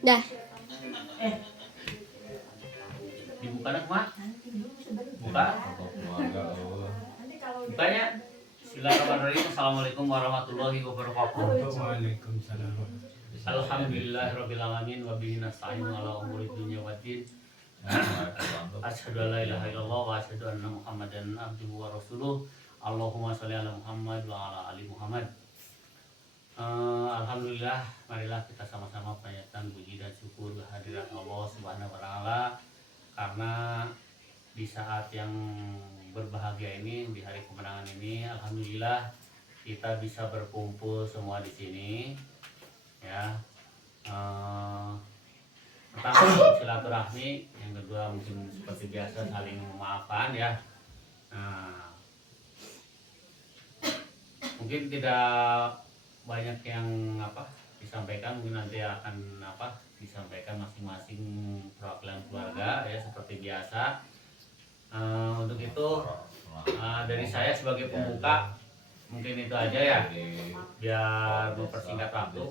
Dah. Dibuka nak mak? Buka. Bukanya. Bismillahirrahmanirrahim. Assalamualaikum warahmatullahi wabarakatuh. Waalaikumsalam. Alhamdulillahirabbil alamin wa bihi nasta'inu ala umuri dunya waddin. Asyhadu an la ilaha illallah wa asyhadu anna Muhammadan abduhu wa rasuluh. Allahumma sholli ala Muhammad wa ala ali Muhammad. Alhamdulillah, marilah kita sama-sama panjatkan puji dan syukur kehadirat Allah Subhanahu wa taala karena di saat yang berbahagia ini, di hari kemenangan ini, alhamdulillah kita bisa berkumpul semua di sini. Ya, pertama silaturahmi, yang kedua mungkin seperti biasa saling memaafkan ya. Mungkin tidak banyak yang disampaikan, mungkin nanti akan disampaikan masing-masing perwakilan keluarga ya seperti biasa. Untuk itu dari saya sebagai pembuka mungkin itu aja ya, biar mempersingkat waktu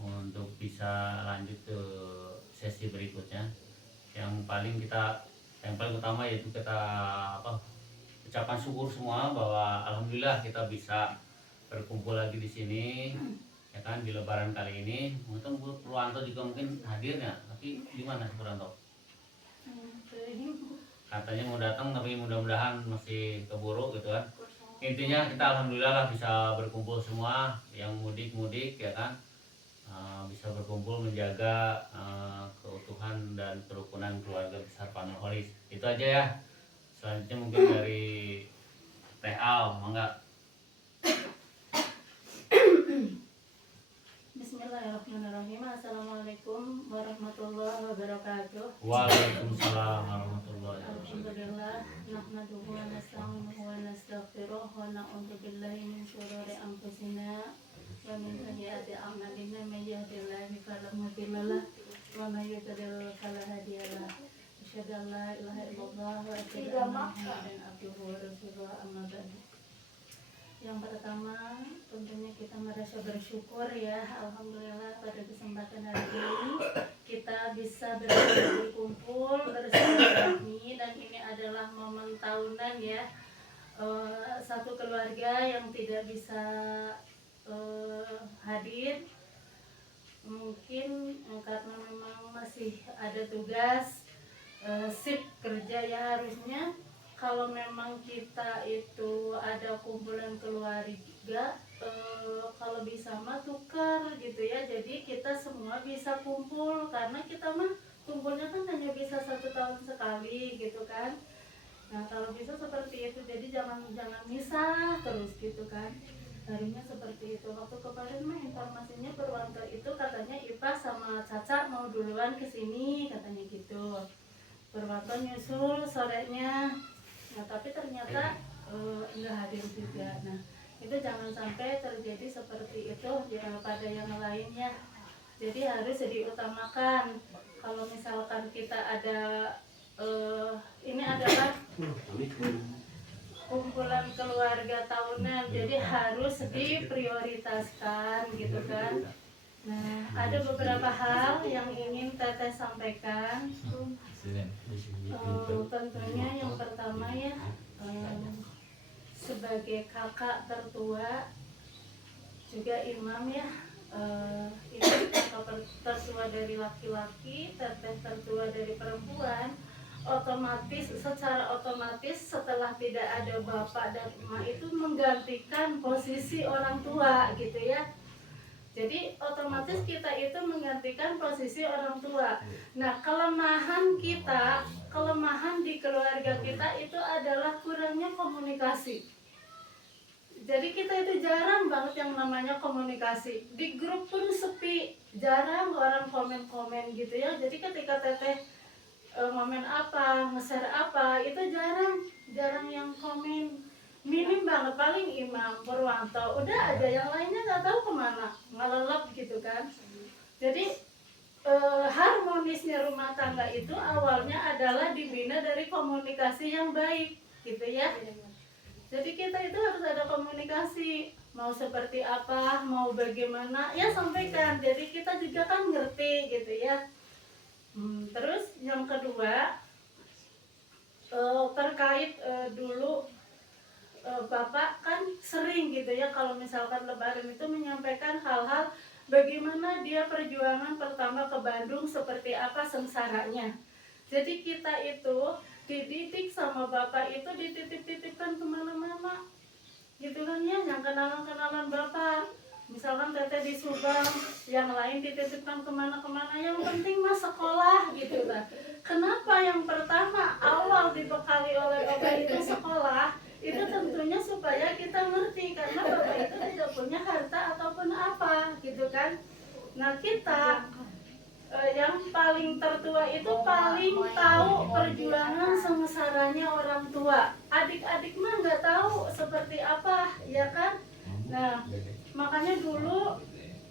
untuk bisa lanjut ke sesi berikutnya. Yang paling utama yaitu kita ucapan syukur semua bahwa alhamdulillah kita bisa berkumpul lagi di sini ya kan, di lebaran kali ini. Mungkin Purwanto juga mungkin hadirnya, tapi di mana Purwanto? Katanya mau datang tapi mudah-mudahan masih keburu gitu kan. Intinya kita alhamdulillah lah bisa berkumpul semua, yang mudik ya kan, bisa berkumpul menjaga keutuhan dan kerukunan keluarga besar Panoholis. Itu aja ya. Selanjutnya mungkin dari Teh Al, mangga. Bismillahirrahmanirrahim. Assalamualaikum warahmatullahi wabarakatuh. Waalaikumsalam warahmatullahi wabarakatuh. Alhamdulillah, nahmaduhu wa nasta'inuhu wa nastaghfiruh wa na'udzu billahi min syururi anfusina wa min sayyiati a'malina. May yahdihillahu fala mudilla lahu wa may yudlil fala hadiya lahu. Asyhadu an la ilaha illallah wa asyhadu anna Muhammadan abduhu wa rasuluh, amma ba'du. Yang pertama tentunya kita merasa bersyukur ya, alhamdulillah pada kesempatan hari ini kita bisa berkumpul bersilaturahmi, dan ini adalah momen tahunan ya, satu keluarga yang tidak bisa hadir mungkin karena memang masih ada tugas sip kerja ya. Harusnya kalau memang kita itu ada kumpulan keluarga, kalau bisa mah tukar gitu ya, jadi kita semua bisa kumpul, karena kita mah kumpulnya kan hanya bisa 1 tahun sekali gitu kan. Nah kalau bisa seperti itu, jadi jangan misah terus gitu kan, harinya seperti itu. Waktu kemarin mah informasinya Purwanto itu katanya Ipa sama Caca mau duluan kesini katanya gitu. Purwanto nyusul sorenya, nah tapi ternyata enggak hadir juga. Nah itu jangan sampai terjadi seperti itu ya pada yang lainnya. Jadi harus diutamakan. Kalau misalkan kita ada ini adalah kumpulan keluarga tahunan, jadi harus diprioritaskan gitu kan. Nah ada beberapa hal yang ingin Teteh sampaikan. Tentunya yang pertama ya, sebagai kakak tertua juga imam ya, ini kakak tertua dari laki-laki, Teteh tertua dari perempuan, secara otomatis setelah tidak ada bapak dan emak itu menggantikan posisi orang tua gitu ya. Jadi otomatis kita itu menggantikan posisi orang tua. Nah kelemahan di keluarga kita itu adalah kurangnya komunikasi. Jadi kita itu jarang banget yang namanya komunikasi. Di grup pun sepi, jarang orang komen-komen gitu ya. Jadi ketika Teteh ngomen apa, nge-share apa, itu jarang yang komen. Minim banget, paling Imam, Purwanto, udah aja, yang lainnya nggak tahu kemana, ngelelep gitu kan. Jadi harmonisnya rumah tangga itu awalnya adalah dibina dari komunikasi yang baik gitu ya. Jadi kita itu harus ada komunikasi. mau seperti apa, mau bagaimana, ya sampaikan. Jadi kita juga kan ngerti gitu ya. Terus yang kedua, terkait dulu Bapak kan sering gitu ya kalau misalkan Lebaran itu menyampaikan hal-hal bagaimana dia perjuangan pertama ke Bandung, seperti apa sengsaranya. Jadi kita itu dididik sama Bapak itu dititip-titipkan kemana-mana gitu kan ya, yang kenalan-kenalan Bapak. Misalkan teteh di Subang, yang lain dititipkan kemana-kemana, yang penting mah sekolah gitu lah. Kenapa yang pertama awal dibekali oleh Bapak itu sekolah? Itu tentunya supaya kita ngerti, karena Bapak itu tidak punya harta ataupun apa gitu kan. Nah kita yang paling tertua itu paling tahu perjuangan sengsaranya orang tua. Adik-adik mah nggak tahu seperti apa, ya kan? Nah, makanya dulu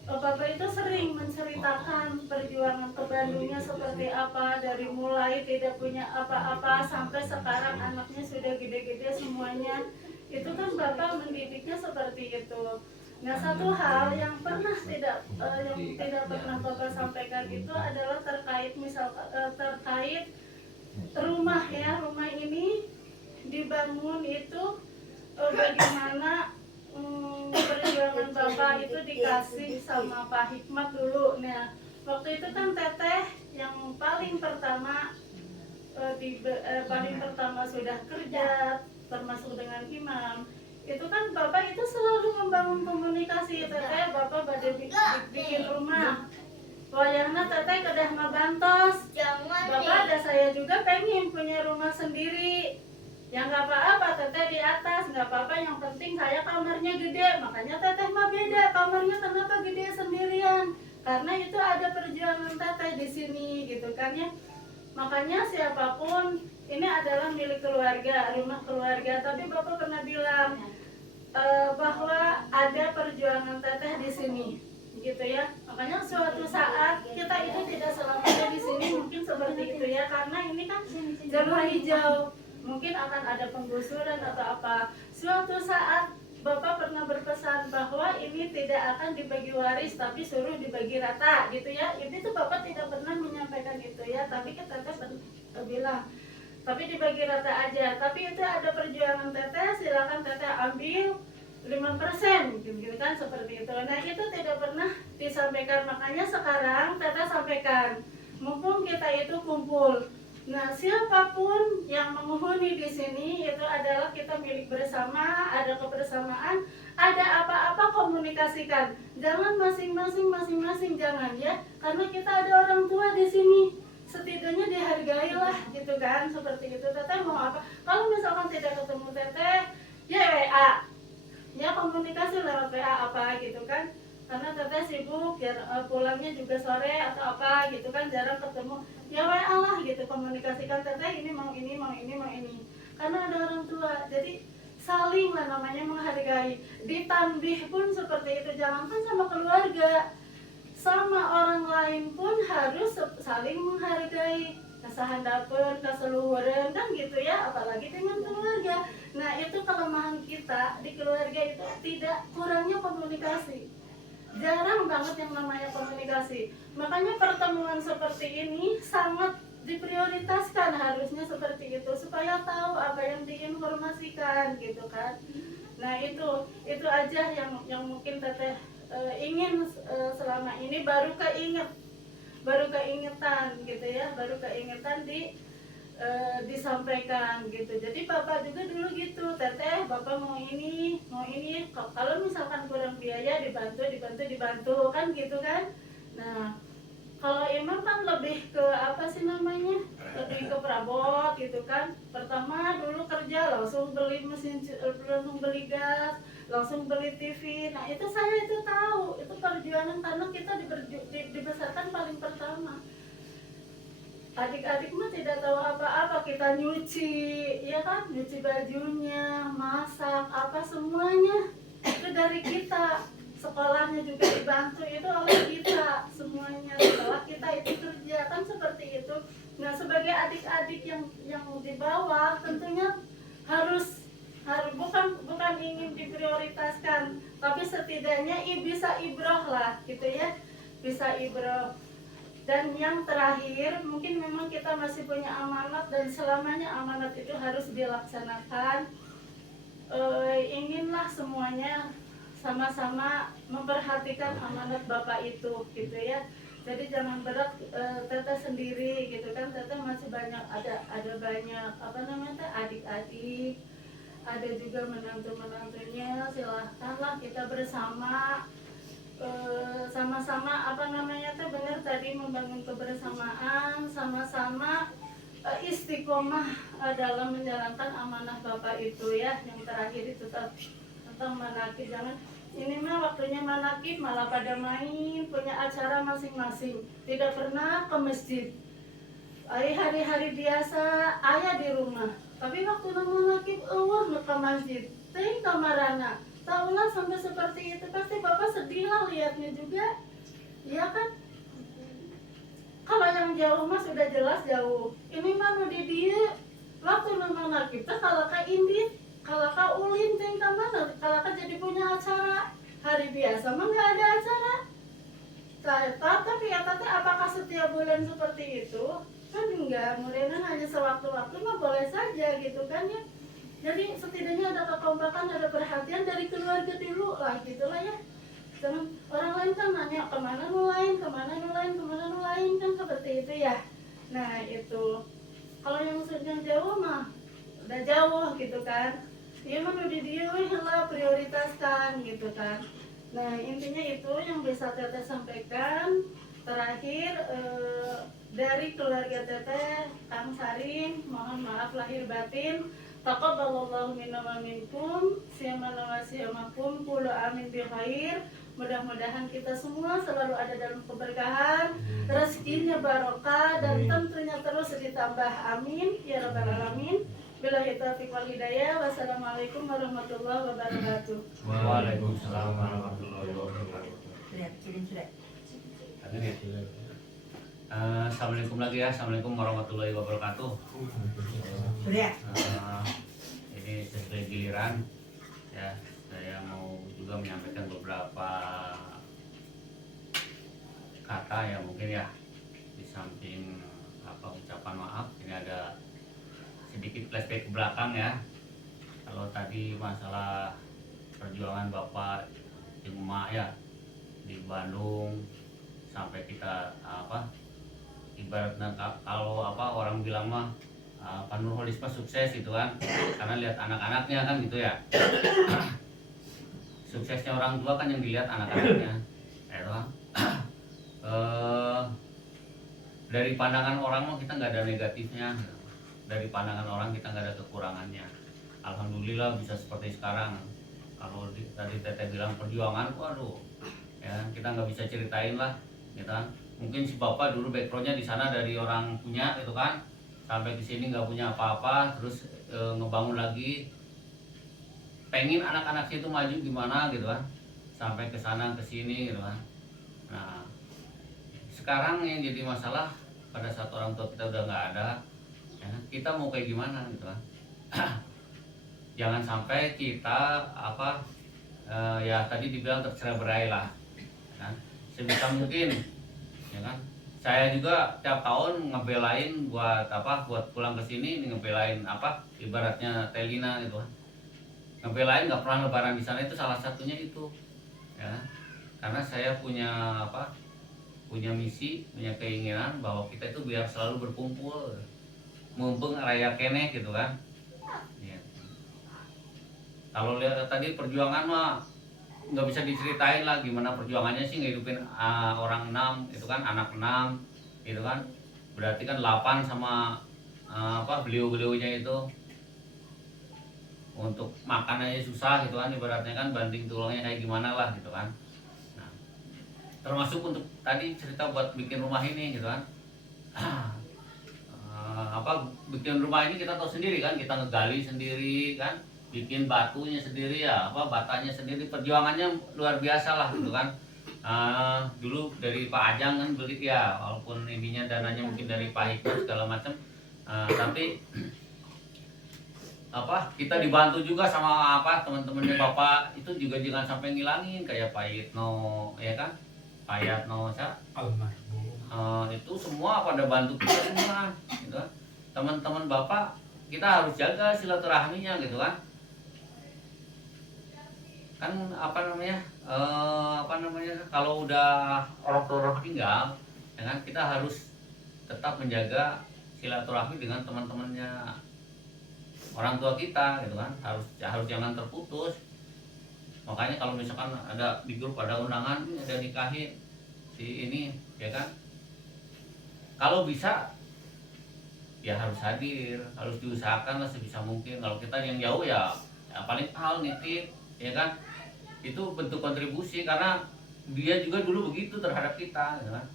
Bapak itu sering menceritakan perjuangan ke Bandungnya seperti apa, dari mulai tidak punya apa-apa sampai sekarang anaknya sudah gede-gede semuanya. Itu kan Bapak mendidiknya seperti itu. Nah, satu hal yang tidak pernah Bapak sampaikan itu adalah terkait rumah ya. Rumah ini dibangun itu bagaimana perjuangan Bapak itu dikasih sama Pak Hikmat dulu. Nah, waktu itu kan teteh yang paling pertama paling pertama sudah kerja, termasuk dengan imam. Itu kan Bapak itu selalu membangun komunikasi. Teteh Bapak pada bikin rumah, wayahna teteh kedah mabantos. Bapak ada saya juga pengen punya rumah sendiri. Ya nggak apa-apa, teteh di atas, nggak apa-apa, yang penting saya kamarnya gede. Makanya teteh mah beda, kamarnya kenapa gede sendirian? Karena itu ada perjuangan teteh di sini gitu kan ya. Makanya siapapun ini adalah milik keluarga, rumah keluarga. Tapi Bapak pernah bilang bahwa ada perjuangan teteh di sini gitu ya. Makanya suatu saat kita itu tidak selamanya di sini, mungkin seperti itu ya, karena ini kan zona hijau, mungkin akan ada penggusuran atau apa. Suatu saat Bapak pernah berpesan bahwa ini tidak akan dibagi waris, tapi suruh dibagi rata gitu ya. Itu Bapak tidak pernah menyampaikan itu ya, tapi kita bilang tapi dibagi rata aja. Tapi itu ada perjuangan teteh, silakan teteh ambil 5% gitu kan, seperti itu. Nah, itu tidak pernah disampaikan. Makanya sekarang teteh sampaikan, mumpung kita itu kumpul. Nah, siapapun yang menghuni di sini itu adalah kita milik bersama, ada kebersamaan, ada apa-apa komunikasikan. Jangan masing-masing jangan ya, karena kita ada orang tua di sini. Setidaknya dihargailah gitu kan, seperti itu. Teteh mau apa? Kalau misalkan tidak ketemu teteh, ya WA. Ya komunikasi lewat WA apa gitu kan. Karena teteh sibuk, pulangnya juga sore atau apa gitu kan, jarang ketemu. Ya WA lah gitu, komunikasikan teteh ini mau ini, mau ini, mau ini. Karena ada orang tua, jadi saling lah namanya menghargai. Ditambih pun seperti itu, jangankan sama keluarga, sama orang lain pun harus saling menghargai. Kesahan dapur, keseluruhan kan gitu ya, apalagi dengan keluarga. Nah, itu kelemahan kita di keluarga itu, tidak kurangnya komunikasi. Jarang banget yang namanya komunikasi. Makanya pertemuan seperti ini sangat diprioritaskan, harusnya seperti itu, supaya tahu apa yang diinformasikan gitu kan. Nah, itu aja yang mungkin teteh ingin selama ini baru keingetan gitu ya, baru keingetan disampaikan gitu. Jadi Bapak juga dulu gitu, teteh Bapak mau ini kalau misalkan kurang biaya dibantu kan gitu kan. Nah, kalau imam kan lebih ke apa sih namanya, lebih ke perabot gitu kan. Pertama dulu kerja langsung beli mesin, langsung beli gas, langsung beli TV. Nah, itu saya itu tahu, itu perjuangan, karena kita dibesarkan paling pertama. Adik-adik mah tidak tahu apa-apa, kita nyuci, ya kan, nyuci bajunya, masak, apa semuanya itu dari kita. Sekolahnya juga dibantu itu oleh kita semuanya, setelah kita itu kerja kan, seperti itu. Nah, sebagai adik-adik yang di bawah tentunya harus bukan ingin diprioritaskan, tapi bisa ibroh lah gitu ya, bisa ibroh. Dan yang terakhir, mungkin memang kita masih punya amanat dan selamanya amanat itu harus dilaksanakan. Inginlah semuanya sama-sama memperhatikan amanat Bapak itu gitu ya. Jadi jangan berat Teteh sendiri gitu kan. Teteh masih banyak ada banyak apa namanya adik-adik, ada juga menantu-menantunya. Silahkanlah kita bersama sama-sama apa namanya tuh benar tadi membangun kebersamaan, sama-sama istiqomah dalam menjalankan amanah Bapak itu ya. Yang terakhir itu tentang manakib, jangan ini mah waktunya manakib malah pada main punya acara masing-masing, tidak pernah ke masjid. Hari-hari biasa ayah di rumah, tapi waktu manakib ke masjid teh kamarana. Tahulah sampai seperti itu, pasti Bapak sedih lah lihatnya juga, iya kan? Kalau yang jauh mah sudah jelas jauh. Ini mah nu di dia waktu nama kita kalau ka indit, kalau ka ulin teh ka mana, kalau ka jadi punya acara hari biasa mah nggak ada acara. Tapi ya tante apakah setiap bulan seperti itu? Kan enggak, kemudian hanya sewaktu-waktu mah boleh saja gitu kan ya. Jadi setidaknya ada kekompakan, ada perhatian dari keluarga dulu lah gitulah ya. Jangan orang lain kan nanya kemana nulain kan seperti itu ya. Nah itu kalau yang sudah jauh mah udah jauh gitu kan. Dia mah udah lah prioritaskan gitu kan. Nah intinya itu yang bisa Teteh sampaikan. Terakhir dari keluarga Teteh Kang Sarin, mohon maaf lahir batin. Taqabbalallahu minna wa minkum, siyamana wa siyamakum, kullu amin bi khair. Mudah-mudahan kita semua selalu ada dalam keberkahan, rezekinya barokah dan tentunya terus ditambah. Amin ya rabbal alamin. Billahi taufiq wal hidayah. Wassalamualaikum warahmatullahi wabarakatuh. Waalaikumsalam warahmatullahi wabarakatuh. Assalamualaikum lagi ya. Assalamualaikum warahmatullahi wabarakatuh. Ini sesuai giliran ya, saya mau juga menyampaikan beberapa kata ya mungkin ya, di samping ucapan maaf ini ada sedikit flashback ke belakang ya. Kalau tadi masalah perjuangan Bapak di Emak ya di Bandung sampai kita ibaratnya kalau orang bilang mah Pak Nurholis sukses gitu kan, karena lihat anak-anaknya kan gitu ya. Suksesnya orang tua kan yang dilihat anak-anaknya ya kan. Dari pandangan orang mah kita nggak ada negatifnya, dari pandangan orang kita nggak ada kekurangannya. Alhamdulillah bisa seperti sekarang. Kalau tadi Teteh bilang perjuangan, waduh ya kita nggak bisa ceritain lah gitu kan. Mungkin si bapak dulu backgroundnya di sana dari orang punya gitu kan, sampai ke sini nggak punya apa-apa, terus ngebangun lagi, pengen anak-anaknya itu maju gimana gitu kan, sampai ke sana ke sini gitu kan. Nah sekarang yang jadi masalah pada saat orang tua kita udah nggak ada ya, kita mau kayak gimana gitu kan. Jangan sampai kita ya tadi dibilang tercerai berai lah kan, sebisa mungkin ya kan. Saya juga tiap tahun ngebelain buat pulang ke sini ngebelain ibaratnya Telina gitu kan, ngebelain nggak pernah lebaran di sana, itu salah satunya itu ya, karena saya punya punya misi, punya keinginan bahwa kita itu biar selalu berkumpul mumpung raya kene gitu kan ya. Kalau lihat tadi perjuangan mah nggak bisa diceritain lah gimana perjuangannya sih ngehidupin orang 6 itu kan, anak 6 itu kan, berarti kan 8 sama beliau-beliaunya itu untuk makanannya susah gitu kan, ibaratnya kan banting tulangnya kayak gimana lah gitu kan. Nah, termasuk untuk tadi cerita buat bikin rumah ini gitu kan. Bikin rumah ini kita tahu sendiri kan, kita ngegali sendiri kan, bikin batunya sendiri ya, batanya sendiri, perjuangannya luar biasa lah gitu kan. Dulu dari Pak Ajang kan beli ya, walaupun ininya dananya mungkin dari Pak Hikmat segala macam, tapi kita dibantu juga sama teman-temannya bapak itu juga jangan sampai ngilangin kayak Pak Yitno ya kan, Pak Yatno itu semua pada bantu kita semua gitu kan. Teman-teman bapak kita harus jaga silaturahminya gitu kan. Kan kalau udah orang tua tinggal ya kan, kita harus tetap menjaga silaturahmi dengan teman-temannya orang tua kita gitu kan, harus jangan terputus. Makanya kalau misalkan ada di grup ada undangan ada nikahin si ini ya kan, kalau bisa ya harus hadir, harus diusahakan lah sebisa mungkin. Kalau kita yang jauh ya paling hal nitip ya kan, itu bentuk kontribusi karena dia juga dulu begitu terhadap kita gitu kan.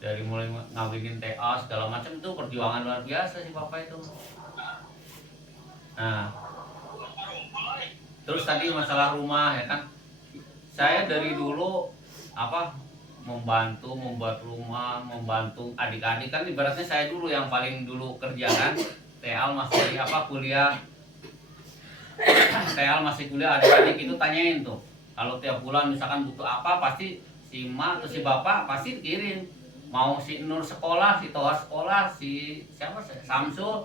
Dari mulai ngawinin TA segala macam itu perjuangan luar biasa si bapak itu. Nah, terus tadi masalah rumah ya kan, saya dari dulu membuat rumah, membantu adik-adik kan, ibaratnya saya dulu yang paling dulu kerja kan. Teal masih kuliah, Teal masih kuliah, adik-adik itu tanyain tuh kalau tiap bulan misalkan butuh apa pasti si emak atau si bapak pasti kirim. Mau si Nur sekolah, si Toha sekolah, si siapa Samsul,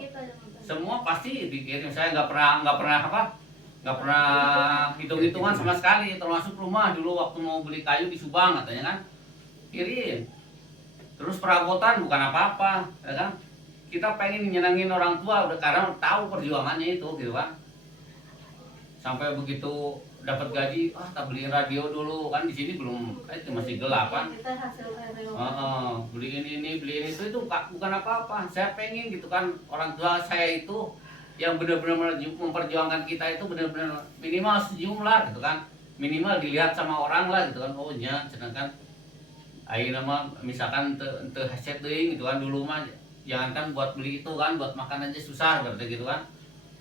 semua pasti dikirim. Saya nggak pernah hitung-hitungan sama sekali. Termasuk rumah dulu waktu mau beli kayu di Subang katanya kan, kirim. Terus perabotan bukan apa-apa ya kan, kita pengen nyenengin orang tua udah karena tahu perjuangannya itu gitu kan. Sampai begitu dapat gaji, tak beliin radio dulu kan, di sini belum itu masih gelap kan. Beliin ini beliin itu bukan apa-apa. Saya pengen gitu kan, orang tua saya itu yang benar-benar memperjuangkan kita itu benar-benar minimal senyum lah gitu kan, minimal dilihat sama orang lah gitu kan. Oh nya sedangkan ayeuna mah misalkan teu haset deui gitu kan, dulu mah jangankan buat beli itu kan, buat makan aja susah berarti gitu kan.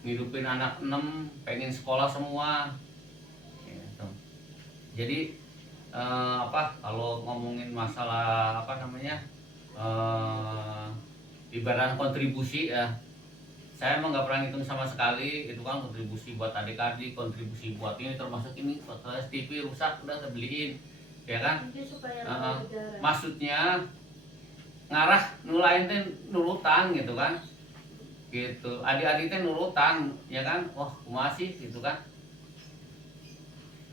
Ngidupin anak 6 pengen sekolah semua gitu. Jadi kalau ngomongin masalah ibarat kontribusi ya, saya emang nggak pernah ngitung sama sekali itu kan, kontribusi buat adik-adik, kontribusi buat ini, termasuk ini TV rusak udah terbeliin ya kan. Maksudnya ngarah nulain teh nurutan gitu kan, gitu. Adik-adik teh nurutan ya kan, wah masih gitu kan,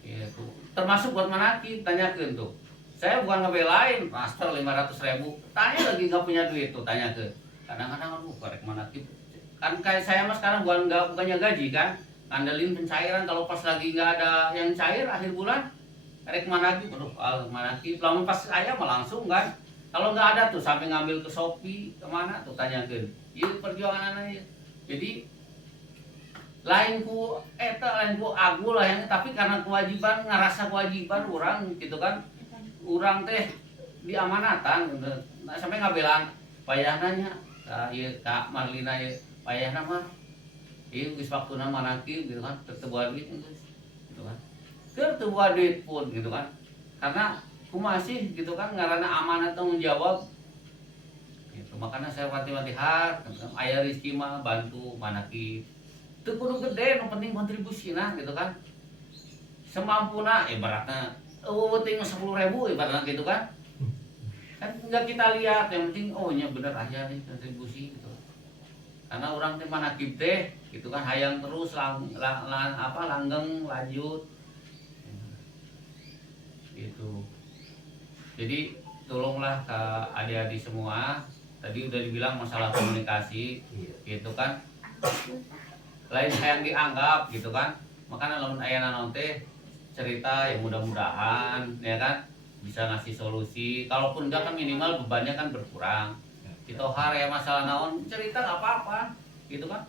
gitu. Termasuk buat manaki tanyakan tuh, saya bukan ngebelain master 500.000, tanya lagi nggak punya duit tuh, tanya ke kadang-kadang korek manaki kan. Kayak saya mas sekarang bukannya gaji kan, ngandelin pencairan. Kalau pas lagi nggak ada yang cair akhir bulan korek manaki, manaki lamun pas saya mah langsung kan. Kalau nggak ada tuh sampai ngambil ke Shopee kemana tuh, tanyakan. Iya perjuangan anaknya. Jadi lain ku agul lah yang, tapi karena kewajiban, ngerasa kewajiban orang gitu kan, orang teh diamanatan gitu. Nah, sampai ngabelan payahnanya Kak Marlina ya, payahna mah ieu geus waktuna manaki gitu kan, teu boga duit gitu kan, teu boga duit pun gitu kan, karena masih gitu kan ngaranna amanah tanggung jawab gitu. Makanya saya wanti-wanti aya rezeki mah bantu manaki teu kudu gede, nu penting kontribusi nah gitu kan, semampuna ibaratna penting 10.000 ibaratna gitu kan nggak kita lihat, yang penting oh nya bener aja nih kontribusi gitu. Karena orang teh manakib teh gitu kan, hayang terus langgeng lanjut gitu. Jadi tolonglah ke adik-adik semua, tadi udah dibilang masalah komunikasi gitu kan, lain yang dianggap gitu kan. Makanya lamun aya naon teh cerita ya, mudah-mudahan ya kan bisa ngasih solusi. Kalaupun enggak kan minimal bebannya kan berkurang. Ditohar ya masalah naon, cerita nggak apa-apa gitu kan.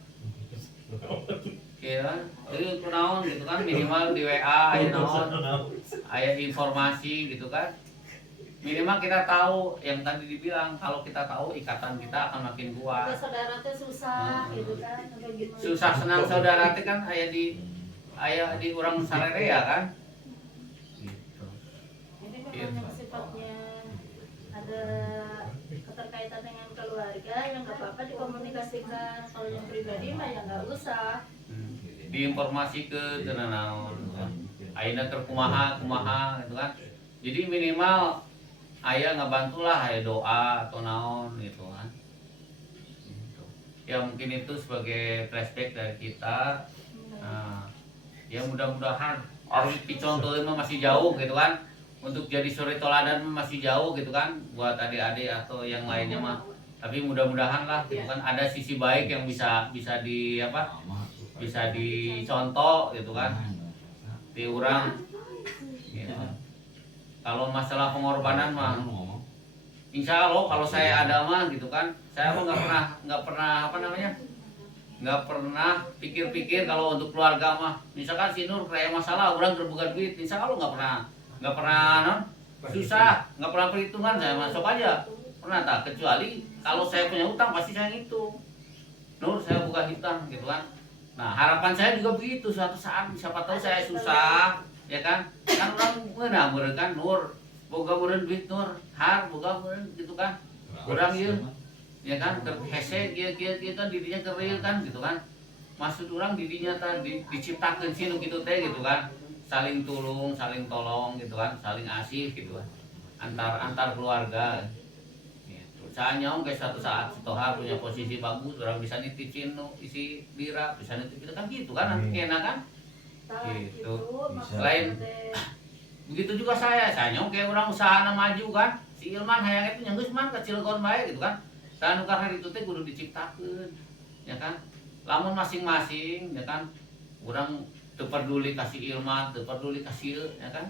Ya, itu naon gitu kan, minimal di WA aya naon, aya informasi gitu kan. Minimal kita tahu, yang tadi dibilang kalau kita tahu ikatan kita akan makin kuat. Saudara teh susah gitu kan, susah senang saudara teh kan aya di urang sarere ya kan. Jadi memang sifatnya ada keterkaitan dengan keluarga yang nggak apa-apa dikomunikasikan. Kalau yang pribadi mah ya nggak usah. Diinformasi ke naon ayeuna keur kumaha gitu kan. Jadi minimal aya ngabantulah aya doa atau naon gitu kan. Gitu. Ya mungkin itu sebagai flashback dari kita. Nah, ya mudah-mudahan harus dicontohin mah masih jauh gitu kan. Untuk jadi suri toladan mah masih jauh gitu kan buat adik-adik atau yang lainnya mah. Tapi mudah-mudahan lah gitu kan ada sisi baik yang bisa di apa? Bisa dicontoh gitu kan. Di urang gitu. Kalau masalah pengorbanan mah insya Allah kalau saya ada mah gitu kan, saya mah nggak pernah apa namanya, nggak pernah pikir-pikir kalau untuk keluarga mah. Misalkan si Nur kayak masalah orang terbuka duit, insya Allah nggak pernah non susah, nggak pernah perhitungan saya masuk aja pernah tak, kecuali kalau saya punya utang pasti saya ngitung. Nur saya buka hutang gitu kan. Nah harapan saya juga begitu, suatu saat siapa tahu saya susah ya kan orang menang kan Nur boga meureun duit Nur har boga meureun gitu kan urang ieu ya kan hese kieu kan dirinya keur kan gitu kan. Maksud orang dirinya tadi diciptakeun sih gitu teh gitu kan, saling tulung saling tolong gitu kan, saling asih gitu kan antar keluarga gitu. Saya nyong ke suatu saat setoha punya posisi bagus, orang bisa nitipin isi bira, bisa nitip itu kan gitu kan enak kan gitu. Selain begitu juga saya nyong kayak orang usaha maju kan, si Ilman hayang itu nyenggeus man ke Cilegon bae gitu kan. Dan karena itu teh kudu diciptakeun ya kan. Lamun masing-masing ya kan, orang teu peduli kasih Ilman, teu peduli kasih ya kan.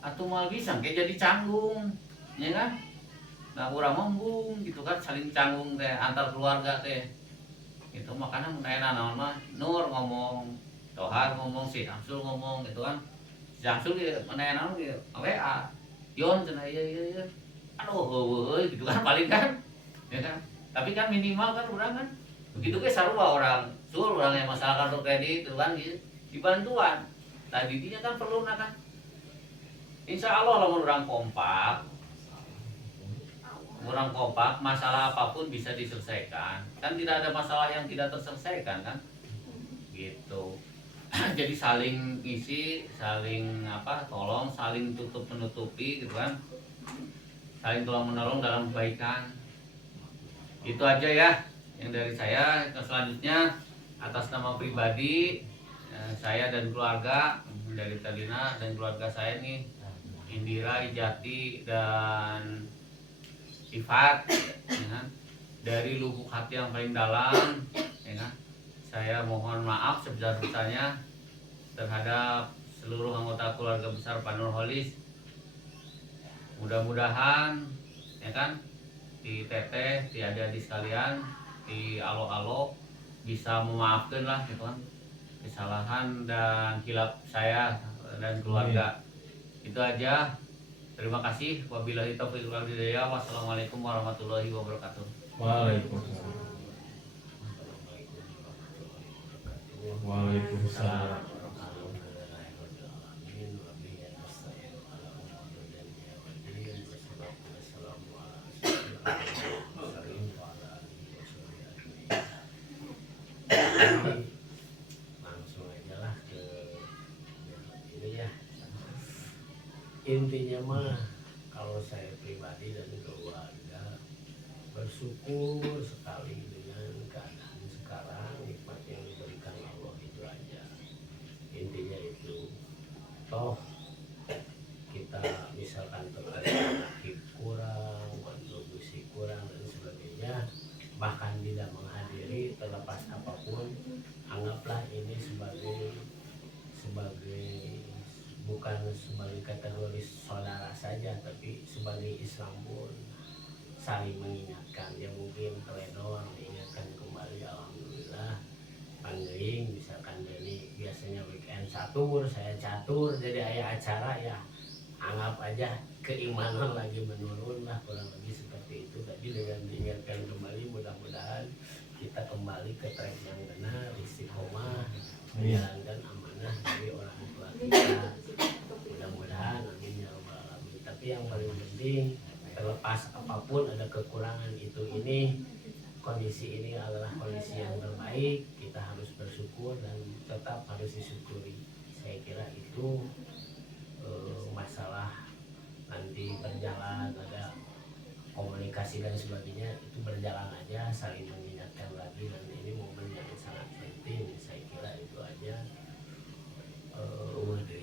Atuh mal bisa kayak jadi canggung ya kan. Nah urang membung gitu kan, saling canggung teh antar keluarga teh. Itu makanya mun aya naon mah Nur ngomong, Tohar ngomong, si Samsul ngomong gitu kan. Si Samsul ge mana naon ge WA. Yon cenah ieu. Aduh heueuh gitu kan paling kan. Ya kan. Tapi kan minimal kan urang kan begitu ge sarua orang. Sul urang yang masalah kartu kredit itu kan gitu. Dibantuan. Tadi dinya kan perlu kan. Insya Allah lamun urang kompak, masalah apapun bisa diselesaikan. Kan tidak ada masalah yang tidak terselesaikan kan? Gitu. Jadi saling isi, saling tolong, saling tutup menutupi gitu kan. Saling tolong menolong dalam kebaikan. Itu aja ya yang dari saya. Selanjutnya atas nama pribadi saya dan keluarga dari Talina dan keluarga saya nih Indira, Ijati dan Sifat ya kan? Dari lubuk hati yang paling dalam ya kan? Saya mohon maaf sebesar-besarnya terhadap seluruh anggota keluarga besar Pak Nurholis. Mudah-mudahan ya kan di teteh, di adik-adik sekalian, di alo-alo bisa memaafkan lah gitu kan kesalahan dan hilaf saya dan keluarga. Itu aja. Terima kasih. Wabillahi taufiq wal hidayah. Wassalamualaikum warahmatullahi wabarakatuh. Waalaikumsalam. Waalaikumsalam. Langsung aja lah ke ini ya. Intinya mah kalau saya pribadi dan keluarga bersyukur sekali dengan keadaan sekarang, nikmat yang diberikan Allah itu aja. Intinya itu. Toh kita misalkan terkadang akib kurang, kontribusi kurang dan sebagainya, bahkan tidak menghadiri, terlepas apapun, anggaplah ini sebagai bukan sebagai kategori saudara saja, tapi sebagai Islam pun saling mengingatkan. Ya mungkin teledor mengingatkan kembali. Alhamdulillah pangling misalkan dari biasanya weekend catur, saya catur, jadi ayah acara ya anggap aja keimanan lagi menurun lah, kurang lebih seperti itu. Tapi dengan diingatkan kembali, mudah-mudahan kita kembali ke track yang benar, istiqomah, menjalankan amanah dari orang tua kita. Mudah-mudahan amin ya rabbal alamin. Tapi yang paling penting terlepas apapun ada kekurangan itu, ini kondisi ini adalah kondisi yang terbaik, kita harus bersyukur dan tetap harus disyukuri. Saya kira itu masalah nanti berjalan, ada komunikasi dan sebagainya, itu berjalan aja, saling mengingatkan lagi, dan ini momen yang sangat penting. Saya kira itu aja.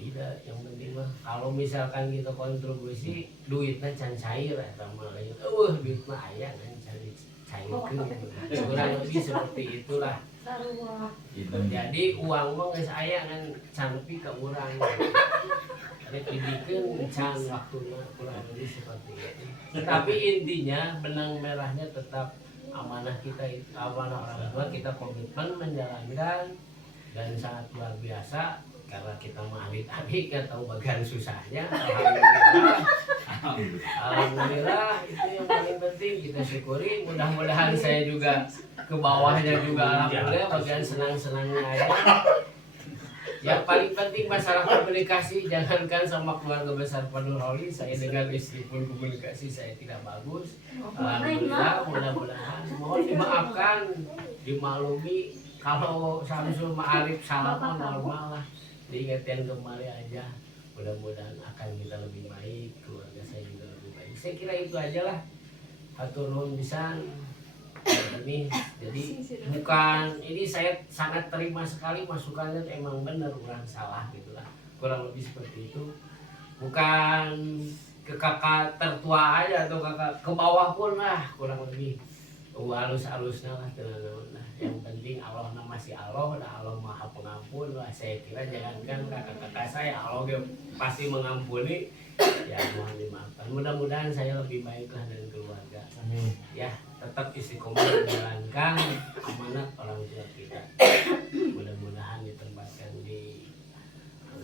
Tidak, yang penting mah kalau misalkan kita kontribusi duitnya can cair atau malah duit mah aya kan cari cairkeun, kurang lebih seperti itulah. Jadi uang mah geus aya kan can nepi ka urang, rek dibikeun can waktuna, kurang lebih seperti itu. Tapi intinya benang merahnya tetap amanah kita, amanah orang tua, kita komitmen menjalankan, dan sangat luar biasa karena kita mah adik-adik kan tahu bagian susahnya. Alhamdulillah itu yang paling penting, kita syukuri. Mudah-mudahan saya juga ke bawahnya juga alhamdulillah bagian senang-senangnya aja. Yang paling penting masalah komunikasi, jangankan sama keluarga besar Paduroli, saya dengan istri pun komunikasi saya tidak bagus. Alhamdulillah, mudah-mudahan mohon dimaafkan, dimaklumi kalau Samsul Ma'arif salah normal lah, diingatkan kembali aja. Mudah-mudahan akan kita lebih baik, keluarga saya juga lebih baik. Saya kira itu aja lah. Hatur nuhun pisan. Ini jadi bukan ini, saya sangat terima sekali masukannya, emang benar orang salah gitulah, kurang lebih seperti itu. Bukan ke kakak tertua aja atau kakak ke bawah pun lah, kurang lebih halus-halusnya lah, teman-teman. Yang penting Allah masih Allah, dan Allah Maha Pengampun lah. Saya kira jangankan kakak-kakak saya, Allah pasti mengampuni. Ya mohon dimaafkan. Mudah-mudahan saya lebih baik lah dan keluarga. Ya tetap istiqomah menjalankan amanat orang tua kita. Mudah-mudahan ditempatkan di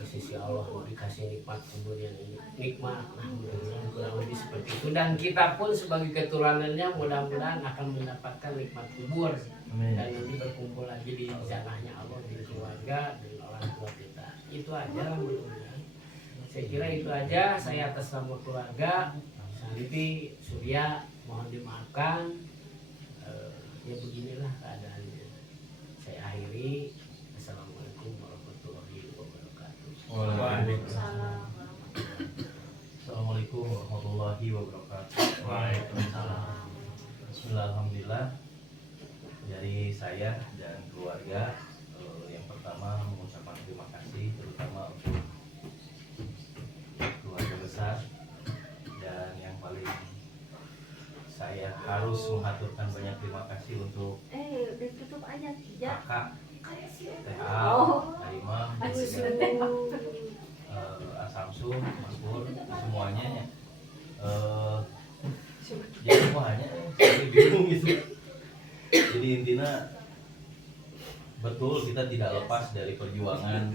sisi Allah, dikasih nikmat umur yang nikmat. Nah, mudah-mudahan kurang lebih seperti itu. Dan kita pun sebagai keturunannya mudah-mudahan akan mendapatkan nikmat kubur. Dan nanti berkumpul lagi di janahnya Allah, di keluarga dan orang tua kita. Itu aja lah mudah-mudahan. Saya kira itu aja. Saya atas nama keluarga Santi Surya mohon dimaafkan. Ya beginilah keadaannya. Saya akhiri. Assalamualaikum warahmatullahi wabarakatuh. Waalaikumsalam. Assalamualaikum warahmatullahi wabarakatuh. Waalaikumsalam. Bismillahirrahmanirrahim. Dari saya dan keluarga, yang pertama mengucapkan terima kasih terutama untuk keluarga besar, dan yang paling saya harus mengaturkan banyak terima kasih untuk ditutup aja kakak, TH, Imam, Samsung, Mas Pur, semuanya. Jadi semuanya saya bingung gitu. Jadi intinya betul kita tidak lepas dari perjuangan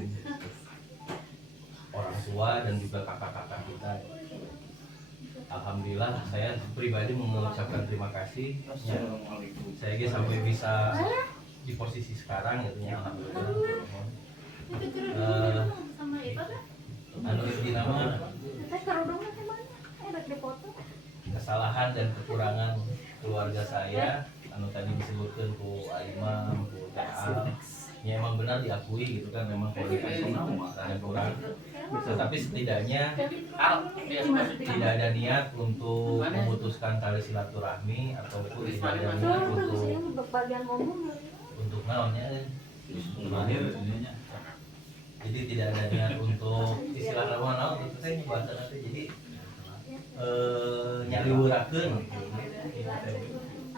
orang tua dan juga kakak-kakak kita. Alhamdulillah saya pribadi mengucapkan terima kasih ya, saya sampai bisa di posisi sekarang gitu ya, alhamdulillah. Anu itu nama kesalahan dan kekurangan keluarga saya, anu tadi disebutkan ku Imam, ku Ta'al, ya emang benar diakui gitu kan, memang komunikasi ada kurang. Tetapi setidaknya tidak ada niat untuk memutuskan tali silaturahmi ataupun tidak ada niat untuk naonnya. Jadi tidak ada niat untuk istilah naon itu teh bahasa nanti. Jadi nyaliwurakeun,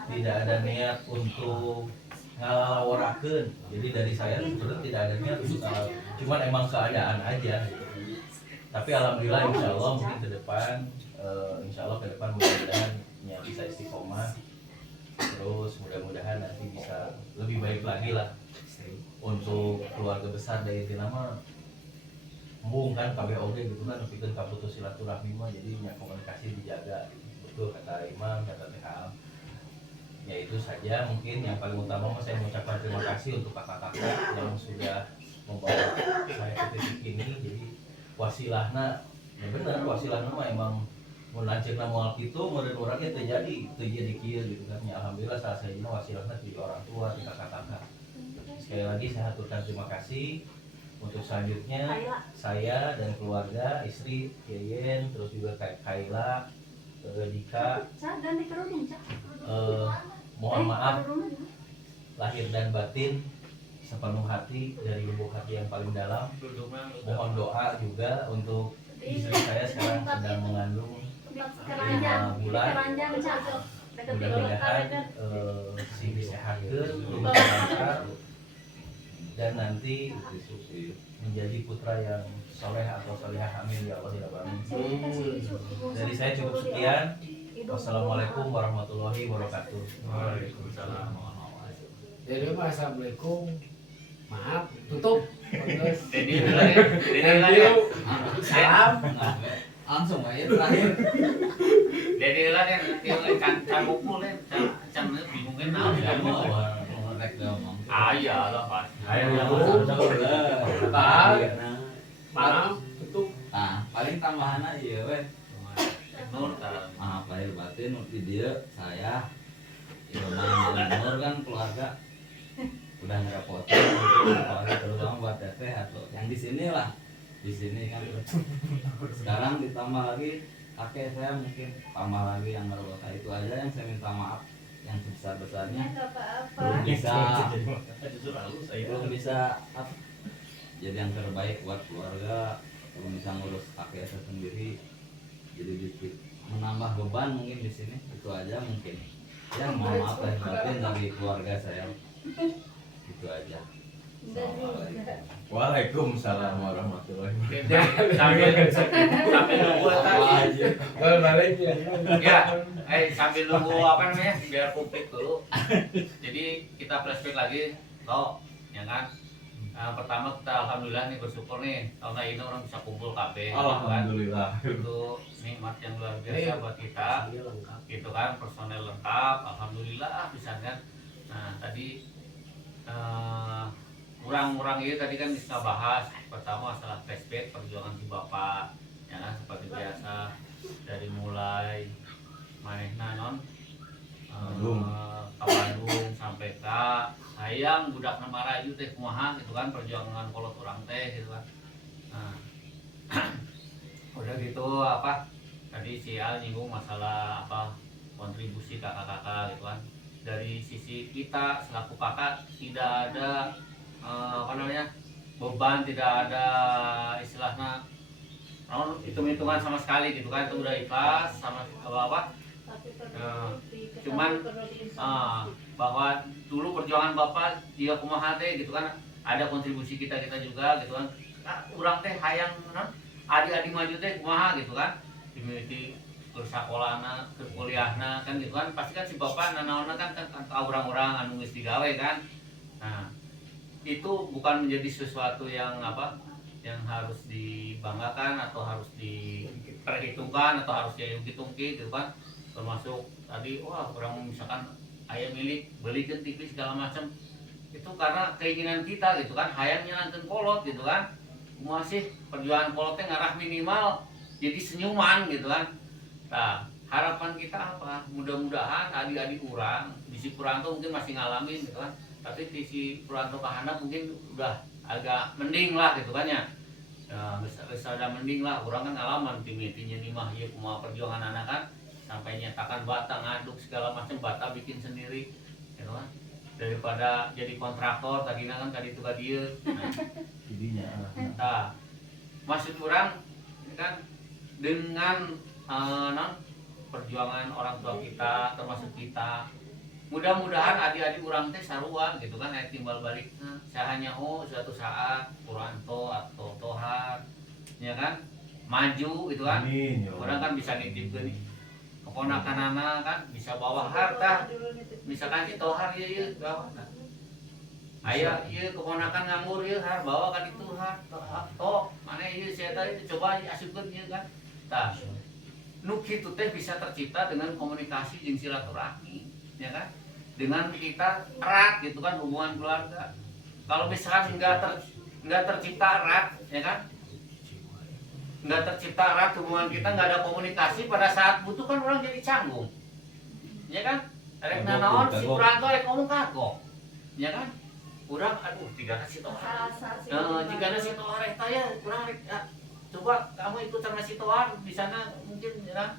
tidak ada niat untuk ngalaworakeun. Jadi dari saya sebetulnya tidak ada niat untuk cuman emang keadaan aja gitu. Tapi alhamdulillah insya Allah mungkin ke depan mudah-mudahan ya bisa istiqomah, terus mudah-mudahan nanti bisa lebih baik lagi lah untuk keluarga besar dari nama embung kan KBOG gitu kan, bikin kaputus silaturahmi mah, jadi komunikasi dijaga betul kata Imam, kata THL. Ya itu saja mungkin yang paling utama saya mengucapkan terima kasih untuk kakak-kakak yang sudah membawa saya ke titik ini. Jadi wasilahna ya benar, wasilahna mah emang mun lanceukna moal kitu meureun urang ge teu jadi kieu gitu kan. Ya alhamdulillah salah satunya wasilahna ti orang tua, ti kakak-kakak. Sekali lagi saya haturkan terima kasih. Untuk selanjutnya saya dan keluarga, istri Yeyen, terus juga Kaila, Dika, mohon maaf lahir dan batin sepenuh hati dari lubuk hati yang paling dalam. Mohon doa juga untuk istri saya sekarang sedang mengandung 5 bulan. Mudah-mudahan si disehatkeun, rumah lancar, dan nanti menjadi putra yang soleh atau solehah, amin ya Allah ya Rabbal alamin. Dari saya cukup sekian. Wassalamualaikum warahmatullahi wabarakatuh. Waalaikumsalam warahmatullahi wabarakatuh. Jadi assalamualaikum. Maaf, tutup. Bagus. Jadi ya. Salam. Langsung aja terakhir. Jadi lah can mukul can bingung kan naon kan mau. Rek ngomong. Aya lah pas. Ayo yang Maaf, tutup. Nah, paling tambahan ieu we. Nur ta. Maaf lahir batin di dieu saya Ilman dan Nur kan keluarga udah ngerepotin keluarga terutama buat teteh atau yang di sini lah. Di sini kan sekarang ditambah lagi kakek saya mungkin tambah lagi yang ngerebota itu aja yang saya minta maaf yang sebesar-besarnya belum bisa apa, jadi yang terbaik buat keluarga, belum bisa ngurus kakek saya sendiri, jadi dikit menambah beban mungkin di sini itu aja mungkin ya, mohon maaf lahir batin dari keluarga saya itu aja. Waalaikumsalam warahmatullahi Sambil nunggu tadi. Balik ya. Ya, sambil nunggu apa namanya? Biar kupik dulu. Jadi kita flashback lagi, toh, ya kan? Pertama kita alhamdulillah nih bersyukur nih tahun ini orang bisa kumpul KB. Alhamdulillah. Itu nikmat yang luar biasa buat kita. Gitu kan, personel lengkap, alhamdulillah bisa kan. Nah tadi kurang-kurang itu tadi kan bisa bahas pertama masalah flashback perjuangan si bapak, ya kan seperti biasa dari mulai manehna non ka Bandung sampai ke hayang budak Marayu teh kumaha gitu kan perjuangan kolot orang teh gitu kan. Nah, udah gitu apa tadi si Al nyinggung masalah apa kontribusi kakak-kakak gitu kan. Dari sisi kita selaku kakak tidak ada apa namanya beban, tidak ada istilahnya hitung-hitungan sama sekali gitu kan, itu udah ikhlas sama apa cuman bahwa dulu perjuangan bapak dia kumaha teh gitu kan, ada kontribusi kita juga gitu kan. Urang teh hayang adik-adik maju teh kumaha gitu kan, dimiliki ke sakolana, ke kuliahna kan gitu kan, pasti kan si bapak nanaona kan orang-orang anu geus digawe kan. Nah itu bukan menjadi sesuatu yang apa yang harus dibanggakan atau harus diperhitungkan atau harus diungkit-ungkit gitu kan. Termasuk tadi wah orang misalkan ayam milik belikan TV segala macam, itu karena keinginan kita gitu kan, hayang nyenangkeun kolot gitu kan. Masih perjuangan kolotnya ngarah minimal jadi senyuman gitu kan. Nah harapan kita apa, mudah-mudahan adik-adik kurang di si Puranto mungkin masih ngalamin gitu kan, tapi di si Puranto Kahana mungkin udah agak mending lah gitu kan ya. Bisa ada mending lah, orang kan ngalaman timnya nih mah ya cuma perjuangan anak kan sampai nyatakan bata ngaduk segala macam, bata bikin sendiri gitu kan, daripada jadi kontraktor tadinya kan tadi itu gak dia. Nah maksud orang kan dengan perjuangan orang tua kita termasuk kita, mudah-mudahan adik-adik orang teh sarua gitu kan, aya timbal balikna sahanya suatu saat Puranto atau Tohar ya kan maju gitu kan. Amin, ya orang kan bisa nitipkeun nih keponakanana kan, bisa bawa harta misalkan si Tohar ieu bawa aya ieu keponakan nganggur ieu har bawa ka ditu har toh maneh ieu sia teh coba asupkeun ieu kan. Tah nu kitu teh bisa tercipta dengan komunikasi jeung silaturahmi ya kan, dengan kita erat gitu kan hubungan keluarga. Kalau misalkan nggak tercipta erat ya kan, nggak tercipta erat hubungan kita, nggak ada komunikasi, pada saat butuh kan orang jadi canggung, ya kan? Rek nanaon si Pranto rek ngomong kagok, ya kan? Kurang, aduh, tiga nasi toar. Jika nasi toar rek taya, kurang rek. Coba kamu ikut sama si toar di sana mungkin, ya.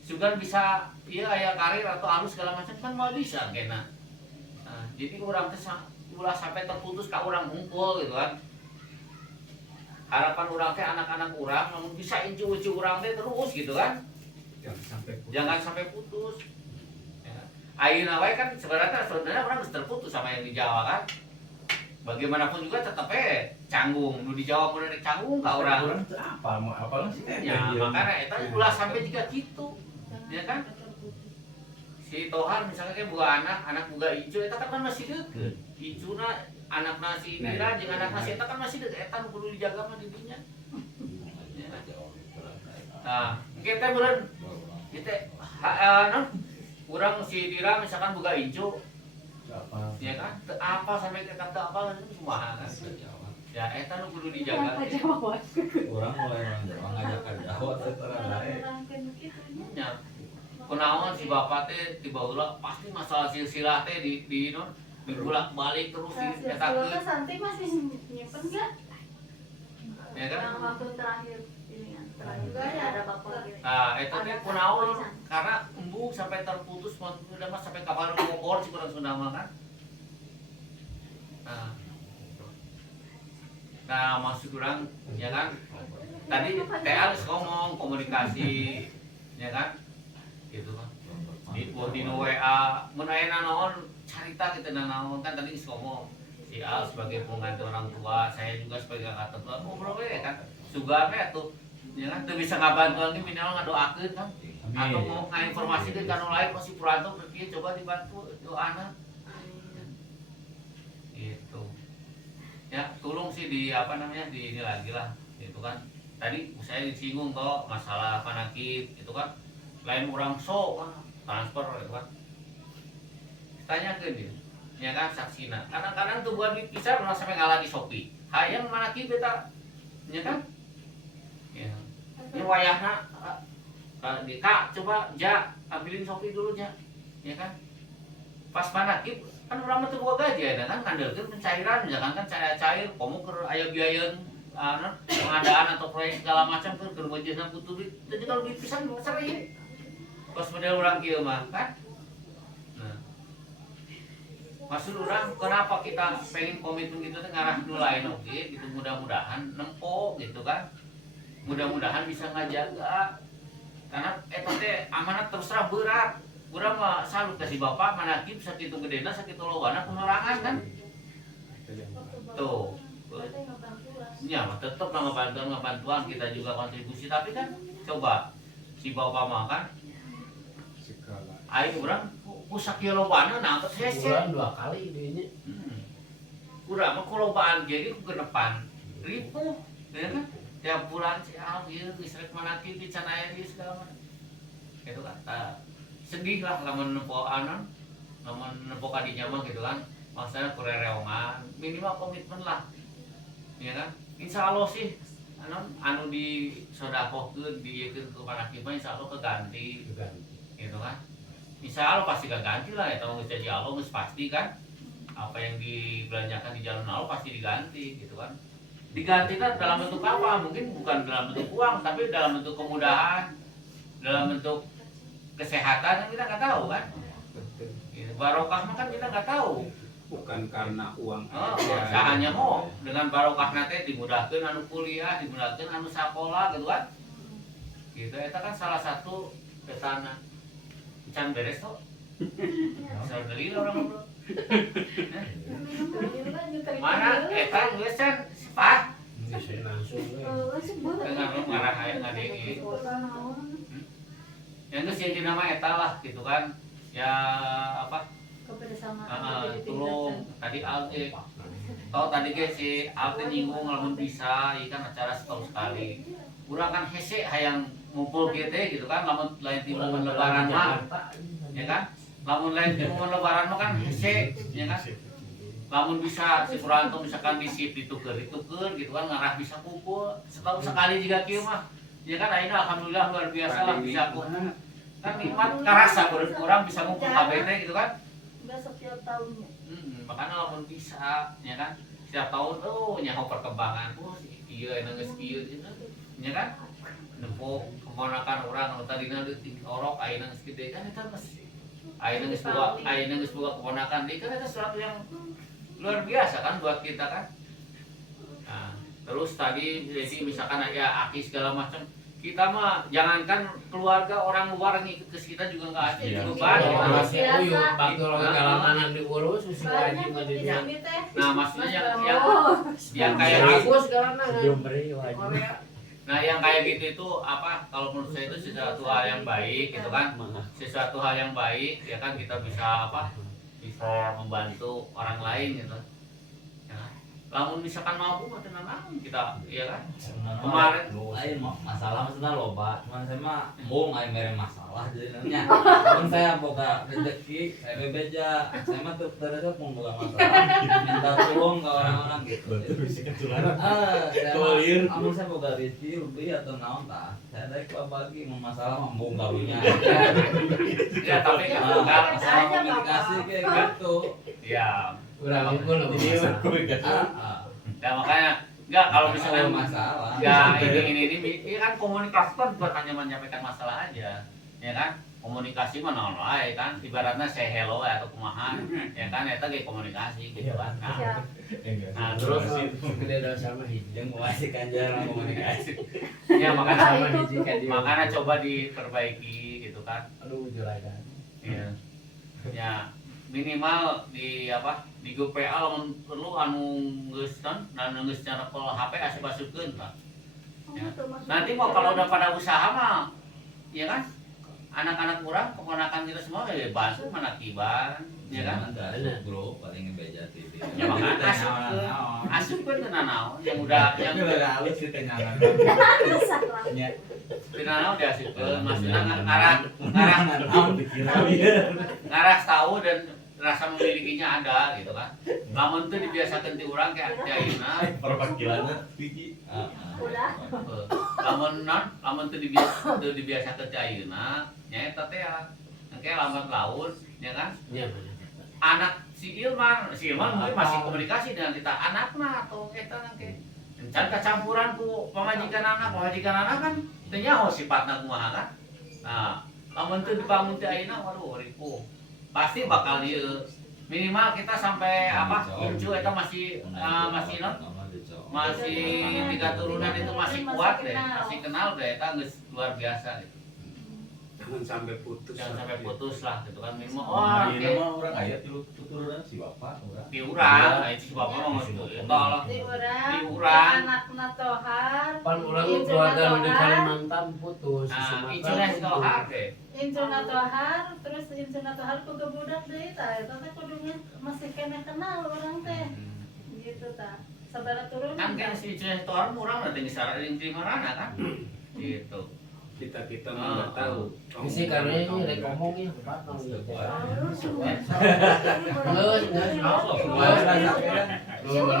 Juga bisa, iya ayah karir atau halus segala macam kan mau bisa, kena. Nah, jadi orang ulah sampai terputus ke orang ngumpul gitu kan. Harapan orang teh anak-anak orang namun bisa inci-inci orang teh terus gitu kan. Jangan sampai putus. Ya. Ayeuna wae kan sebenarnya orang harus terputus sama yang di Jawa kan. Bagaimanapun juga tetap canggung. Nu di Jawa pun ada canggung ka orang. Urang teu apa sih teh. Ya, makanya eta ulah sampai juga gitu. Ya kan? Si Tohar misalnya kayak buka anak buka Ijo, eta kan masih deket. Ijuna anak nasi Mira jeung anak nasi eta kan masih deket, eta nu kudu dijaga mah didinya. Nah, kita beureun kita urang si Dira misalkan buka Ijo. Ya kan? Teu apa sampai ke kata apa itu semua kan. Ya eta nu kudu dijaga. Orang mulai orang Jawa ngajak ka Jawa teh terang lain. Ya. Kunaon si bapak teh tiba heula pasti masalah silsilah teh di non bolak-balik terus di eta Kalau Santi masih nyimpen nggak? ya kan. Yang waktu terakhir ini kan, terakhir Enggak ya, ada bapak gitu. Nah, eta teh kunaon karena embung sampai terputus udah mah sampai kapan ngokor si kurang Sunda mah kan. Nah, maksud orang ya kan. Tadi teh harus ngomong komunikasi ya kan. Gitu kan. Di WA mun aya naon carita kita naon kan tadi geus ngomong si Al sebagai pengganti orang tua, saya juga sebagai kakak tua ngobrol we kan. Suga we atuh ya kan teu bisa ngabantuan ge minimal ngadoakeun kan. Atau mau ngainformasikeun ka nu lain masih Pranto kieu coba dibantu doana. Gitu. Ya, tolong sih di apa namanya di ini lagi lah gitu kan. Tadi saya disinggung kok masalah panakit itu kan lain orang transfer gitu kan. Tanya ke dia, ya kan saksina. Kadang-kadang tuh buat dipisah malah sampai ngalah di Shopee. Hayang manaki beta, ya kan? Ya. Ini wayahna di Kak coba ambilin Shopee dulu ya kan? Pas manaki kan orang itu gua gaji ya kan ngandelkeun pencairan misalkan kan cair komo keur aya biayeun pengadaan atau proyek segala macam keur wajahna butuh duit. Jadi kalau dipisah besar ya. Pas model orang kieu mah kan. Nah. Maksud orang kenapa kita pengen komitmen gitu teh ngarah nu lain oge gitu mudah-mudahan nempo gitu kan. Mudah-mudahan bisa ngajaga. Karena eta teh amanat terus terang berat. Urang mah salut ka si bapak manakib sakitu gedena sakitu lowana penerangan kan. Tuh. Ya, mah tetep ngebantuan kita juga kontribusi tapi kan coba si bapak mah kan ayo urang ku sakieu lobana nangkep hese. Bulan 2 kali dinya. Urang mah kulobaan ge ku genepan ribu ya kan. Tiap bulan si Al ieu geus rek manakib di can aya di segala macam. Gitu kan. Sedih lah lamun nempo kadinya mah gitu kan. Maksudnya kurereongan, minimal komitmen lah. Ya kan? Insya Allah sih anu di sodakohkeun diekeun ke panakib mah insya Allah keganti. Gitu kan. Insya Allah pasti keganti lah ya geus janji Allah geus pasti kan. Apa yang dibelanjakan di jalan Allah pasti diganti gitu kan. Diganti kan dalam bentuk apa? Mungkin bukan dalam bentuk uang tapi dalam bentuk kemudahan, dalam bentuk kesehatan kan kita nggak tahu kan. Barokah mah kan kita nggak tahu. Bukan karena uang Hanya mau dengan barokah nanti dimudahkan anu kuliah, dimudahkan anu sekolah gitu kan. Gitu, itu kan salah satu petana. Can beres tuh. Alhamdulillah orang bro. Mana eta geus can sifat. Dengan lu ngarah aya ngadegi. Yang geus jadi nama eta lah gitu kan. Ya apa? Tolong tadi Alte tadi ke si Alte nyinggung lamun bisa ikan acara setahun sekali kurang kan hese hayang ngumpul gitu kan lamun lain timungan lebaran mah ya kan lamun lain timungan lebaran mah kan hese ya kan Lamun bisa si Suranto misalkan di shift dituker gitu kan ngarah bisa kumpul setahun sekali juga kieu mah. Ya kan ayeuna alhamdulillah luar biasa lah bisa kumpul. Kan nikmat karasa kurang bisa ngumpul kabeh teh gitu kan. Enggak setiap tahunnya. Makanya lamun bisa ya kan setiap tahun nyaho perkembangan ieu anu geus kieu ya kan. Nempo keponakan urang anu tadina leutik orok ayeuna geus gede kan eta geus ayeuna geus boga keponakan deui kan eta sesuatu yang luar biasa kan buat kita kan. Nah, terus tadi jadi misalkan ya aki segala macam kita mah jangankan keluarga orang luar yang ikut ke kita juga nggak asik beban. Masih uyuh, waktu orang kalamanan diurus susu wajib Banyak di aja. sini teh. Nah maksudnya yang kayak gitu. Aku sekarang Jomri wajib. Nah yang kayak gitu itu apa? Kalau menurut saya itu sesuatu hal yang baik gitu kan. Sesuatu hal yang baik ya kan kita bisa apa? Bisa membantu orang lain gitu. Ya. Lamun misalkan mampu mah tenang kita ya kan. Kemarin lain masalah maksudnya loba, cuman saya mah embung aing mere masalah jadi nya. Cuman saya boga rezeki, saya bebeja. Saya mah tuh terus pun boga masalah, minta tolong ke orang-orang gitu. Bisa ketularan. Saya Tolir. mah amun saya boga rezeki lebih atau naon tah. Saya daek bagi mau masalah mah embung karunya. ya tapi kan enggak Masalah komunikasi kayak gitu. ya. kurang pun Jadi Ya makanya enggak kalau misalkan masalah. ya ini kan komunikasi kan bukan hanya menyampaikan masalah aja ya kan komunikasi mah naon wae kan ibaratnya say hello atau kumaha ya kan eta ge komunikasi gitu kan nah terus gede dosa mah hiji. Yang mengasihkan jalan komunikasi. ya Sama hiji kan dia. makanya coba diperbaiki gitu kan Aduh juragan. ya ya minimal di apa di grup PA lamun perlu anu geus kan dan geus cara call HP asup-asupkeun Pak. Ya. Nanti mau kalau udah pada usaha mah ya kan anak-anak kurang keponakan kita semua ya bantu manakiban ya kan Bro, paling ngebeja TV. ya makanya asupkeun teu nanaon yang udah yang udah halus sih tenyangan. teu nanaon diasupkeun maksudnya ngarah tahu dan rasa memilikinya ada gitu kan lamun teu dibiasakeun ti urang kayak ayeuna perwakilannya tinggi. lamun teu dibiasakeun ti ayeuna nyaeta teh engke lambat laun ya kan Iya. anak si Ilman mungkin masih komunikasi dengan kita anakna atau eta engke can kacampuran ku pamajikan anak kan teu nyaho sifatna kumaha kan nah lamun teu dibangun ti ayeuna waduh ripuh pasti bakal dieu minimal kita sampai apa incu eta masih masih 3 turunan itu masih kuat deh masih kenal deh eta geus luar biasa gitu Jangan sampai putus. jangan sampai putus lah gitu kan minimal Ini mah orang aya turunan si bapak urang. di urang nah itu si bapak mah geus eta lah Di Di urang, urang. anakna tohar, Pan urang keluarga di Kalimantan putus. nah icuna sekolah deh incuna tohar, terus incuna tohar kudu budak deui tah, eta teh kudunya masih kena kenal orang teh. Gitu tah. Sabara turun. kan kan si icuna sekolah urang udah tinggi saring di marana kan gitu Kita mah nggak tahu. Isi karena ini rek ngomong ya, Pak.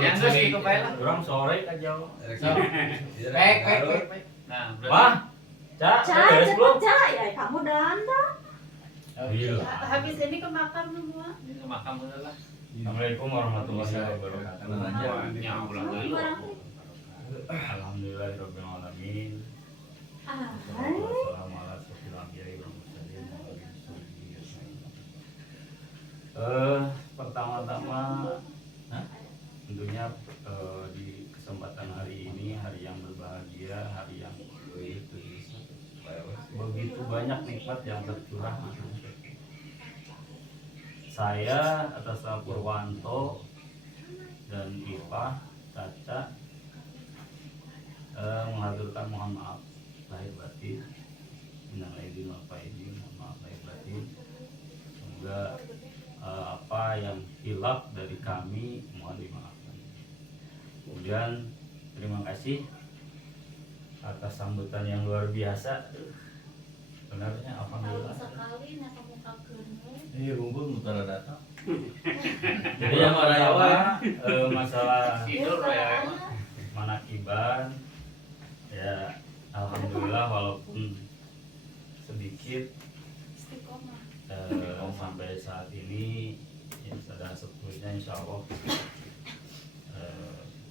yang geus gitu bae lah Orang sore ka jauh. nah Wah. Cak, beres belum? Ya kamu dandan. Iya. Habis ini ke makam semua. ke makam bener lah Assalamualaikum warahmatullahi wabarakatuh. nyampulang dulu Alhamdulillahirabbil alamin. Pertama-tama tentunya di kesempatan hari ini hari yang berbahagia, hari yang begitu banyak nikmat yang tercurah. Saya atas nama Purwanto dan Ipa Caca menghaturkan mohon maaf lahir batin, minal aidin wal faizin, mohon maaf lahir batin. Semoga apa yang hilaf dari kami mohon dimaafkan. Kemudian terima kasih atas sambutan yang luar biasa. Benarnya alhamdulillah. Sekali nak kamu kakeun. Ini rumpun mutara datang. Jadi yang pertama Istiqomah. Sampai saat ini ya, dan seterusnya insya Allah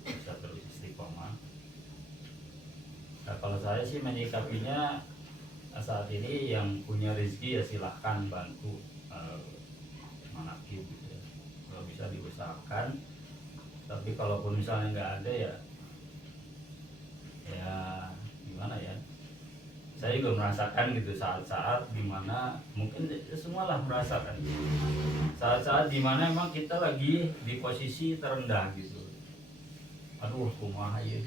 bisa terus istiqomah. Nah, kalau saya sih menyikapinya saat ini yang punya rezeki ya silahkan bantu manakib gitu ya. Kalau bisa diusahakan, tapi kalaupun misalnya nggak ada ya gimana ya, saya juga merasakan gitu saat-saat dimana mungkin semualah merasakan saat-saat dimana emang kita lagi di posisi terendah gitu, aduh kumaha ya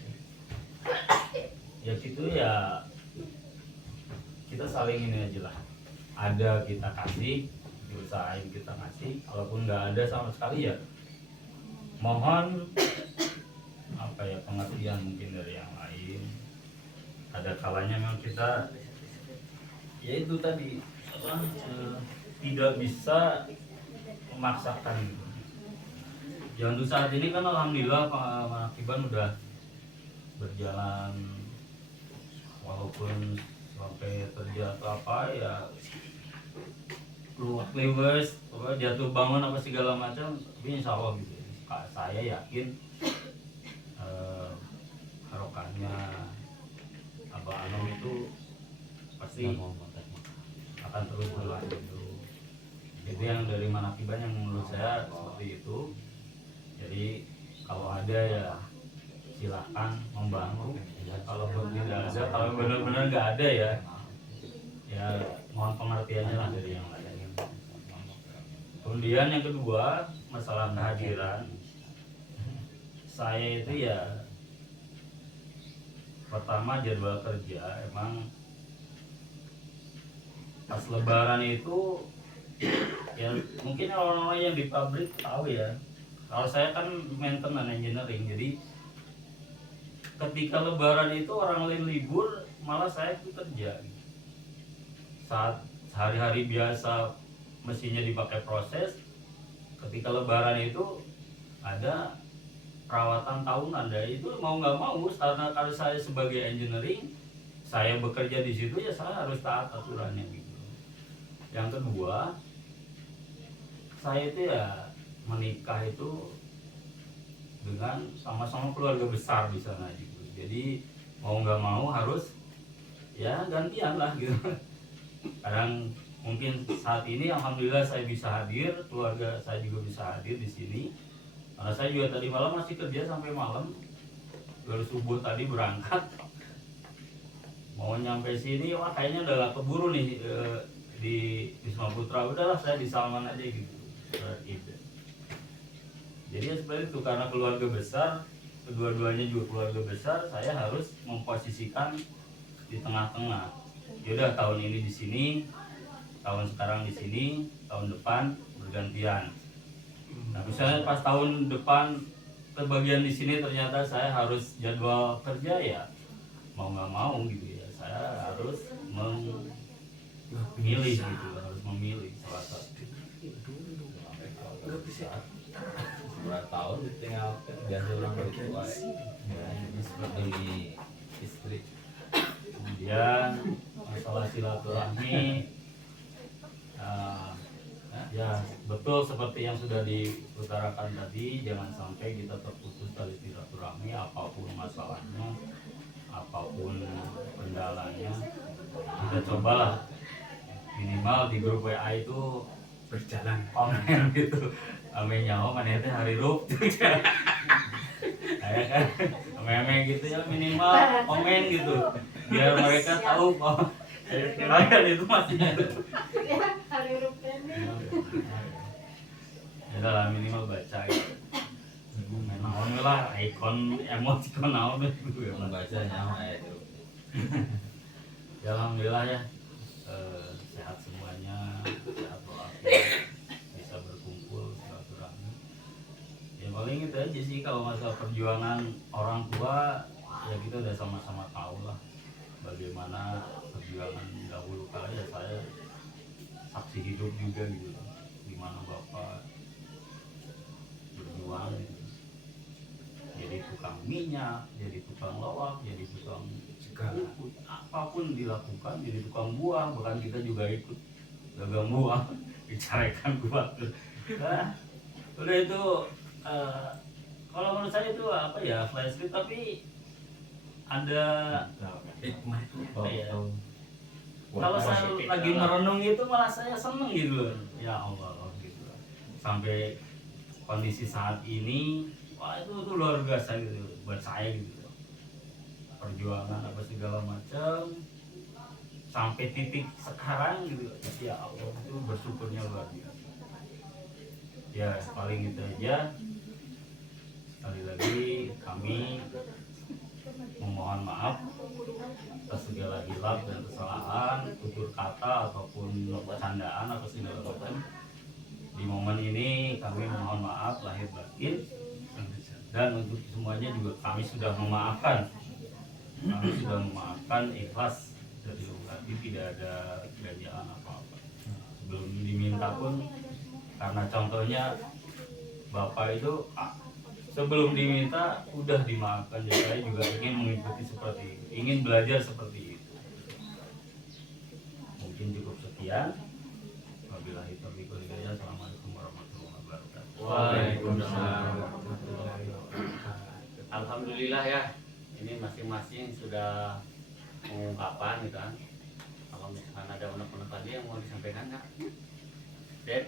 gitu ya, kita saling ini aja lah, ada kita kasih, diusahain kita kasih, kalaupun nggak ada sama sekali ya mohon apa ya pengertian mungkin dari yang lain. Ada kalanya memang kita ya itu tadi tidak bisa memaksakan gitu. Ya untuk saat ini kan alhamdulillah Manakiban udah berjalan, walaupun sampai terjatuh apa ya keluar lewes jatuh bangun apa segala macam, tapi insya Allah gitu saya yakin harokannya Abah Anom itu pasti akan terus berlanjut. Itu yang dari Manakiban yang menurut saya seperti itu. Jadi kalau ada ya silahkan membantu, kalau tidak ada, kalau benar-benar nggak ada ya mohon pengertiannya lah dari yang lain. Kemudian yang kedua, masalah kehadiran saya itu ya pertama jadwal kerja emang pas lebaran itu ya mungkin orang-orang yang di pabrik tahu ya, kalau saya kan maintenance engineering, jadi ketika lebaran itu orang lain libur malah saya itu kerja. Saat hari-hari biasa mesinnya dipakai proses, ketika lebaran itu ada perawatan tahunan, dan itu mau nggak mau karena kalau saya sebagai engineering saya bekerja di situ ya saya harus taat aturannya gitu. Yang kedua, saya itu ya menikah itu dengan sama-sama keluarga besar di sana gitu, jadi mau nggak mau harus ya gantian lah gitu. Kadang mungkin saat ini alhamdulillah saya bisa hadir, keluarga saya juga bisa hadir di sini. Karena saya juga tadi malam masih kerja sampai malam, baru subuh tadi berangkat. Mau nyampe sini, wah kayaknya udah keburu nih di Wisma Putra. Udahlah saya di Salman aja gitu. Jadi ya seperti itu, karena keluarga besar, kedua-duanya juga keluarga besar, saya harus memposisikan di tengah-tengah. Yaudah tahun ini di sini, tahun sekarang di sini, tahun depan bergantian. Nah misalnya pas tahun depan kebagian di sini ternyata saya harus jadwal kerja ya mau nggak mau gitu ya, saya harus memilih gitu, harus memilih salah satu. Berapa tahun tinggal biasa orang berdua ya, seperti istri. Kemudian masalah silaturahmi, ya betul seperti yang sudah diutarakan tadi, jangan sampai kita terputus dari silaturahmi apapun masalahnya, apapun kendalanya. Kita cobalah minimal di grup WA itu berjalan komen gitu, ame nyawa mana itu hari rup kayak kan ame gitu ya, minimal komen gitu biar mereka tahu bahwa kalian itu masih ada. Ya, hari rupanya. Ya lah minimal baca gitu. Naon lah ikon emoticon naon gitu ya. Membaca nyawa itu. Ya alhamdulillah ya, sehat semuanya, sehat walafiat, bisa berkumpul silaturahmi. Ya paling itu aja sih, kalau masalah perjuangan orang tua ya kita udah sama-sama tahu lah bagaimana perjuangan dahulu kala, ya saya saksi hidup juga gitu, gimana bapak berjuang gitu. Jadi tukang minyak, jadi tukang lawak, jadi tukang segala apapun dilakukan, jadi tukang buah, bahkan kita juga ikut gagang buang dicarekan gua. Nah, udah itu kalau menurut saya itu apa ya flashback, tapi ada hikmah apa ya, kalau saya lagi merenung itu malah saya seneng gitu loh. Ya Allah gitu loh. Sampai kondisi saat ini, wah itu luar biasa gitu buat saya gitu loh. Perjuangan apa segala macam sampai titik sekarang gitu. Ya Allah itu bersyukurnya luar biasa. Ya paling itu aja. Sekali lagi kami memohon maaf atas segala hilaf dan kesalahan, tutur kata ataupun candaan atau segala macam. Di momen ini kami memohon maaf lahir batin, dan untuk semuanya juga kami sudah memaafkan. Kami sudah memaafkan ikhlas dari hati, tidak ada kebencian apa-apa. Sebelum diminta pun, karena contohnya Bapak itu sebelum diminta udah dimaafkan, jadi saya juga ingin mengikuti seperti itu, ingin belajar seperti itu. Mungkin cukup sekian. Wabillahi taufiq wal hidayah. Assalamualaikum warahmatullahi wabarakatuh. Waalaikumsalam. Alhamdulillah ya, ini masing-masing sudah mengungkapkan gitu kan. Kalau misalkan ada unek-unek lagi yang mau disampaikan nggak? Dek,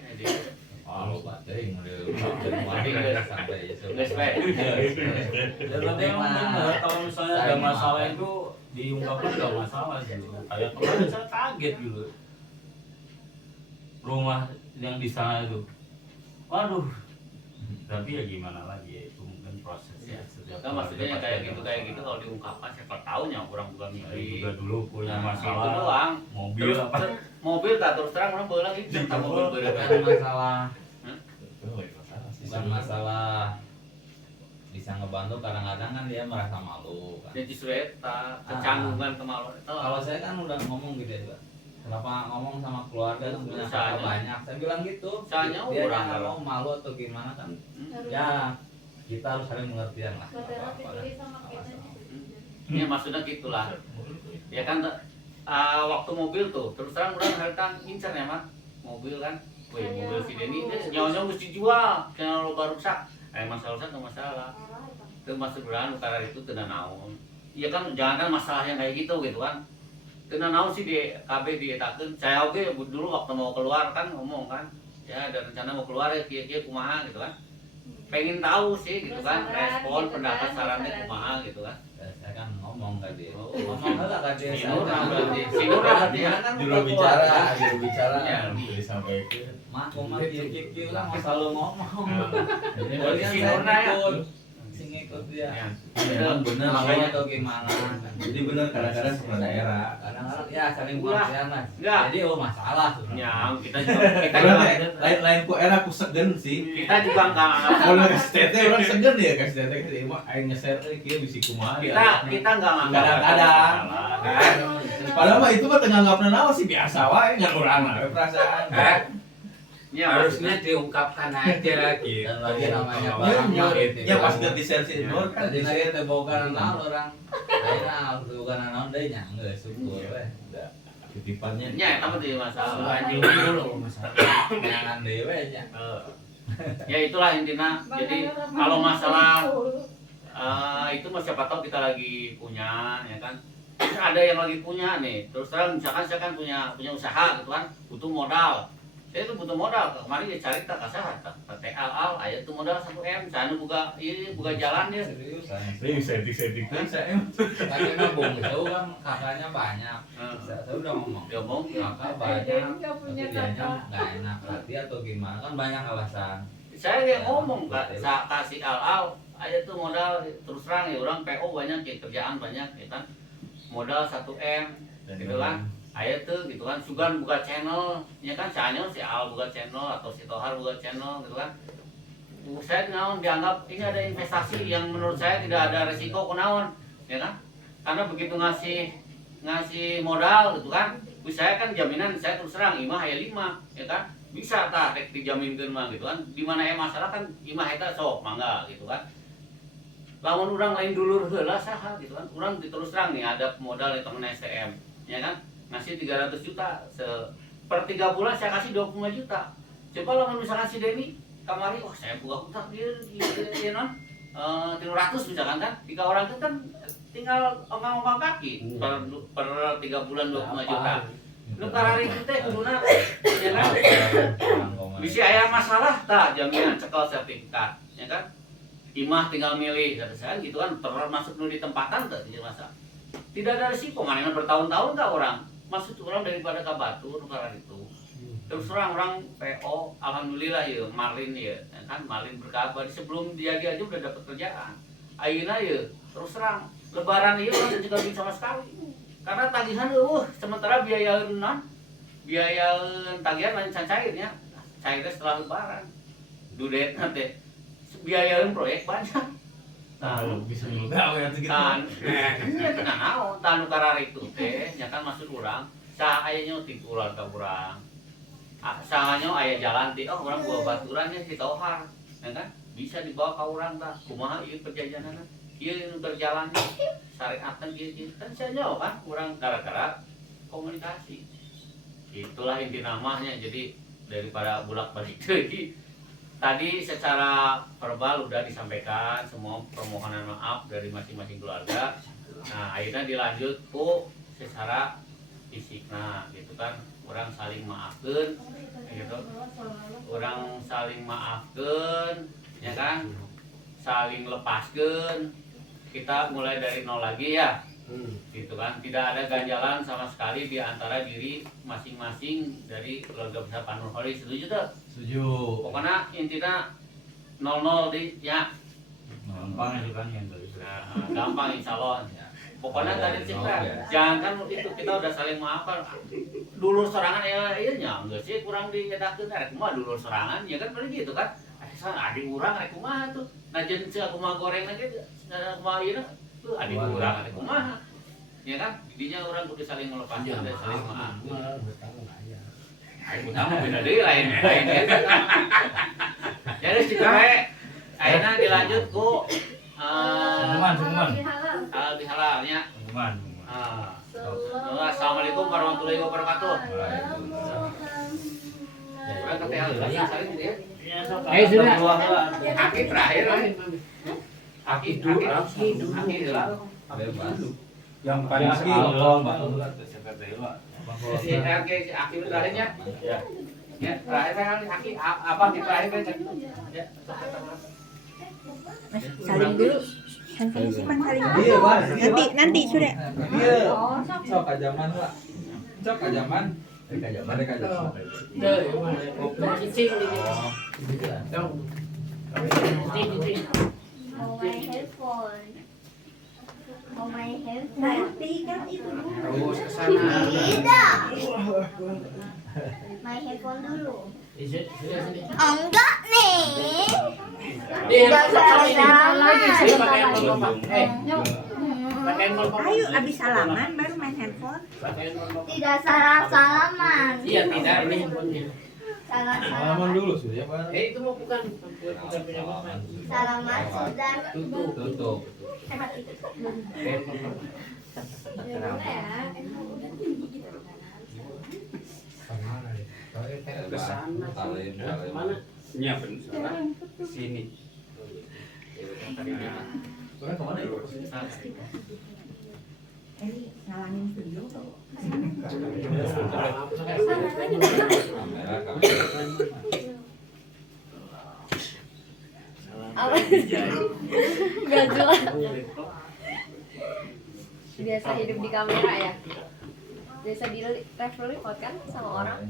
Kalau batin sampai Guys, baik. Ya tapi emang benar, kalau misalnya ada masalah itu diungkapkan nggak masalah sih. Kayak kemarin saya kaget gitu. Rumah yang di sana itu, waduh. Tapi ya gimana lagi ya, itu mungkin prosesnya. Setiap Kan maksudnya kayak gitu kalau diungkapkan siapa tahu nya orang bukan saya mimpi. juga dulu punya Itu masalah doang. mobil apa. Mobil tak terus terang orang bola gitu sama mobil bukan bener. masalah, Oh, bukan masalah bisa ngebantu. Kadang-kadang kan dia merasa malu kan. Jadi justru eta kecanggungan kemaluan itu. Kalau saya kan udah ngomong gitu ya Pak, kenapa ngomong sama keluarga tuh punya Usahanya. kakak banyak, saya bilang gitu. Usahanya Dia orang nggak kalau. mau malu atau gimana kan, Harus ya kita harus saling pengertian lah. saudara Apa-apa kan. dibeli sama kita. Ya maksudnya gitulah. Ya kan waktu mobil tuh terus terang orang harta incer ya mak mobil kan. Wih mobil si Denny ini nyawa mesti jual karena lo baru rusak. Masalah rusak nggak masalah. Itu masuk beran karena itu tidak naon. Iya kan jangan kan masalah yang kayak gitu kan. Tidak naon sih di KB dietakeun. Saya oke dulu waktu mau keluar kan ngomong kan. Ya ada rencana mau keluar ya kia kumaha gitu kan. Pengen tahu sih gitu kan respon gitu pendapat kan, sarannya saran. kumaha gitu kan. Saya kan ngomong ke dia, Oh. ngomong lah ke dia. Sinur saya berarti. kan- Sinur berarti ya. Kan juru udah bicara, keluar. juru bicara Iya. bisa disampaikan. Mak, mau kiki lah mau selalu ngomong. Ini Jadi kan si saya Nurna ya. ikut, sing ikut dia. Ya. Memang benar Mau makanya. atau gimana? Jadi benar kadang-kadang kepala daerah. Kadang-kadang ya saling Ulah. pengertian lah. Enggak. Jadi oh masalah sebenarnya. Ya, kita juga Lain ku era ku segen sih. kita juga enggak Kalau kasih tete orang segen ya kasih tete ke mah aing ngeser kieu bisi kumaha ya. kita enggak nganggap Kadang-kadang. Kan? Padahal mah itu mah tengah nggak pernah naon sih biasa wae nggak kurang lah perasaan. Ya, Harusnya diungkapkan aja gitu. Dan lagi namanya Ya, barang ya, mah gitu. ya pas ganti sensi nur kan Tadi lagi teh boga naon orang. Ayeuna boga naon deui nya geus syukur we. titipannya. ya apa tuh masalah. Lanjut dulu masalah. Jangan dewe nya. Ya itulah intinya. Jadi kalau masalah itu mah siapa tahu kita lagi punya ya kan. Terus ada yang lagi punya nih. Terus terang misalkan saya kan punya usaha gitu kan, butuh modal. Saya tuh butuh modal. Kemarin dia cari tak kasar, tak al aya tuh modal 1 M. Sana buka jalan dia. Serius saya. Setting saya Kakaknya mah bungsu kan kakaknya banyak. Saya udah ngomong. Dia ngomong Kakak banyak, tapi dianya nggak enak hati atau gimana kan banyak alasan. saya yang ngomong kasih al aja tuh modal terus terang ya orang PO banyak ya kerjaan banyak ya kan modal 1 M gitu kan aja tuh gitu kan Sugan buka channel ya kan si Al buka channel atau si Tohar buka channel gitu kan saya naon dianggap ini ada investasi yang menurut saya tidak ada resiko kunaon ya kan karena begitu ngasih modal gitu kan saya kan jaminan saya terus terang imah aya 5 ya kan bisa tak rek dijaminkeun mah gitu kan di mana masalah kan imah eta sok mangga gitu kan lamun urang lain dulur heula saha gitu kan urang terus terang nih ada modal di temen STM ya kan ngasih 300 juta per 3 bulan saya kasih 25 juta. Coba kalau misalkan si Denny kamari, wah saya buka hutang dia non 300 misalkan kan, 3 orang itu kan tinggal ongkang-ongkang kaki per 3 bulan 25 juta. Lu karari itu teh kuduna ya kan. Bisa aya masalah tak jaminan cekel sertifikat ya kan. Imah tinggal milih kata saya gitu kan, termasuk nu di tempatan teh masa. Tidak ada risiko, mana bertahun-tahun tak orang. Maksud orang daripada ka Batur karena itu. Terus orang PO, alhamdulillah ya, Marlin ya, kan Marlin berkabar sebelum dia aja udah dapat kerjaan. Ayeuna ya, terus terang Lebaran ieu orang juga bisa sama sekali. Karena tagihan sementara biaya tagihan lain cairnya. Cairnya setelah Lebaran. Dudet nanti biayaeun proyek banyak. Nah, bisa gawe atuh gitu. Tan, ya teu naon, tan nu karari itu teh, nya kan maksud urang, saha aya nyuting urang ka urang. Saha aya jalan ti, oh urang bawa baturan nya kita ohar, ya kan? Bisa dibawa ka urang tah. Kumaha ieu perjanjianna? Ieu nu berjalan syariatna kieu kan sia nyaho kan urang gara-gara komunikasi. Itulah inti namanya. Jadi daripada bulak-balik deui. Tadi secara verbal udah disampaikan semua permohonan maaf dari masing-masing keluarga. Nah, akhirnya dilanjut secara fisik. Nah, gitu kan, orang saling maafkan, gitu. Orang saling maafkan, ya kan, saling lepaskan. Kita mulai dari nol lagi ya, gitu kan. Tidak ada ganjalan sama sekali di antara diri masing-masing dari keluarga besar Pak Nurholi. Setuju tuh? Setuju. Pokoknya intinya 00 di ya. Gampang itu kan yang dari Nah, gampang insya Allah. Pokoknya Ada tadi nol, cerita, ya. jangan kan itu kita udah saling maafkan. Dulur serangan ya iya nya enggak sih kurang dinyatakeun rek mah dulur serangan ya kan berarti gitu kan. Adik urang rek kumaha tuh. Nah jeung saya kumaha goreng lagi kumaha ieu tuh adik urang rek kumaha. Ya kan? Didinya orang kudu saling melepaskan dan saling maafkan. Ayo utama beda deui lain. Jadi situ bae. Ayeuna dilanjut ku Sungguhan. halal halalnya. Sungguhan. Assalamualaikum warahmatullahi wabarakatuh. Urang kata halal saling dia. Ayo sudah. Aki terakhir. Aki dulu. Bebas. Yang paling sekali Aki terakhirnya. Ya, terakhir kan Aki apa di terakhir kan? Ya. Saling dulu. Handphone simpan saling dulu. Iya, Bang. Nanti sudah. Iya. Sok ajaman lah. Sok ajaman. Mereka ajaman. Cicing di Oh. dong. Mau main handphone. Nanti kan itu dulu. Terus ke sana. Main handphone dulu. Enggak nih. Dia Ayo abis salaman baru main handphone. Tidak salah salaman. Iya tidak ini handphonenya. Salah Salaman salaman. dulu sudah, Pak. Itu mau bukan punya bapak. Salaman sudah. Tutup. Hebat itu. Mana? Iya benar. Sini. Soalnya kemana ya? Ini ngalangin video tuh. Apa? Gak jelas. Biasa hidup di kamera ya. Biasa di travel report kan sama orang.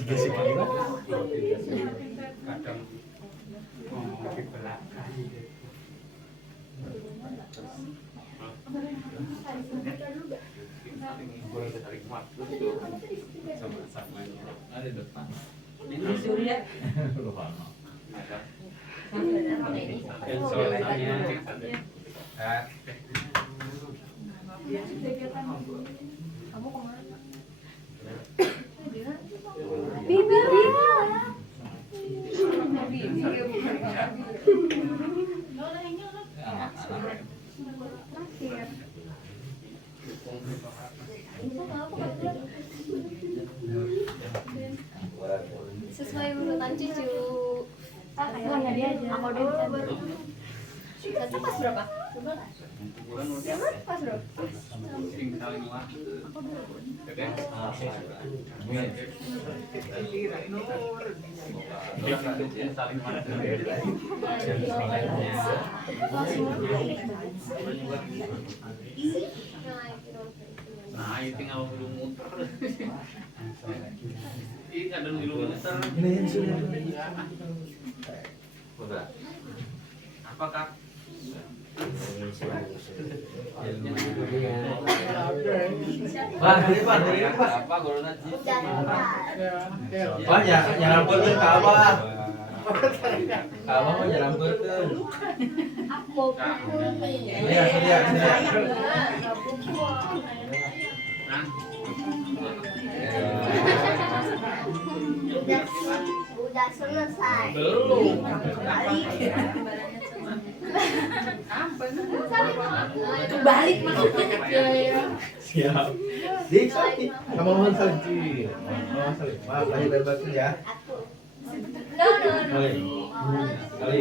Jika sih gimana? Kadang di belakang. Boleh tarik waktu sama-samanya. Ada di depan. Ini Surya. Ada. Kamu kemana? Nggak Aku dulu baru. Satu pas berapa? Pas berapa? Nah, itu tinggal lu muter. Ini kadang lu muter. Udah. Apa Kak? Pak, dari Pak. Apa corona sih? Pak, ya nyamperkeun ka Abah. Ka Abah mah nyamperkeun. Iya, sedia. Nah, Udah selesai. belum. Balik maksudnya. Siap. Dik, kamu mau salji. Mau salji. Maaf lahir dan batin ya. No. Kali.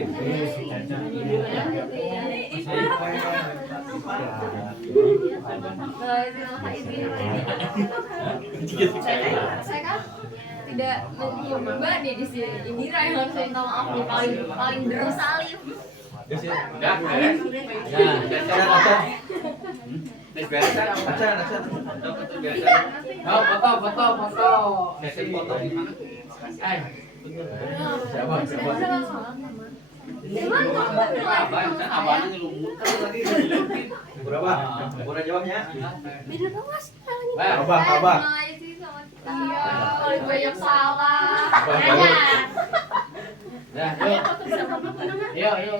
Saya kan tidak mencoba nih di sini. Indira yang harus minta maaf nih, paling bersalim. Udah, beres. Nih, beres kan? Dapat tuh beres. Oh, foto. Sesi foto gimana? Siapa? Abang, kan abangnya lu muter lagi. Berapa? Kurang jawabnya. Beda dong mas. Abah. Iya, paling banyak salah. Abah. Dah, yuk. Yuk.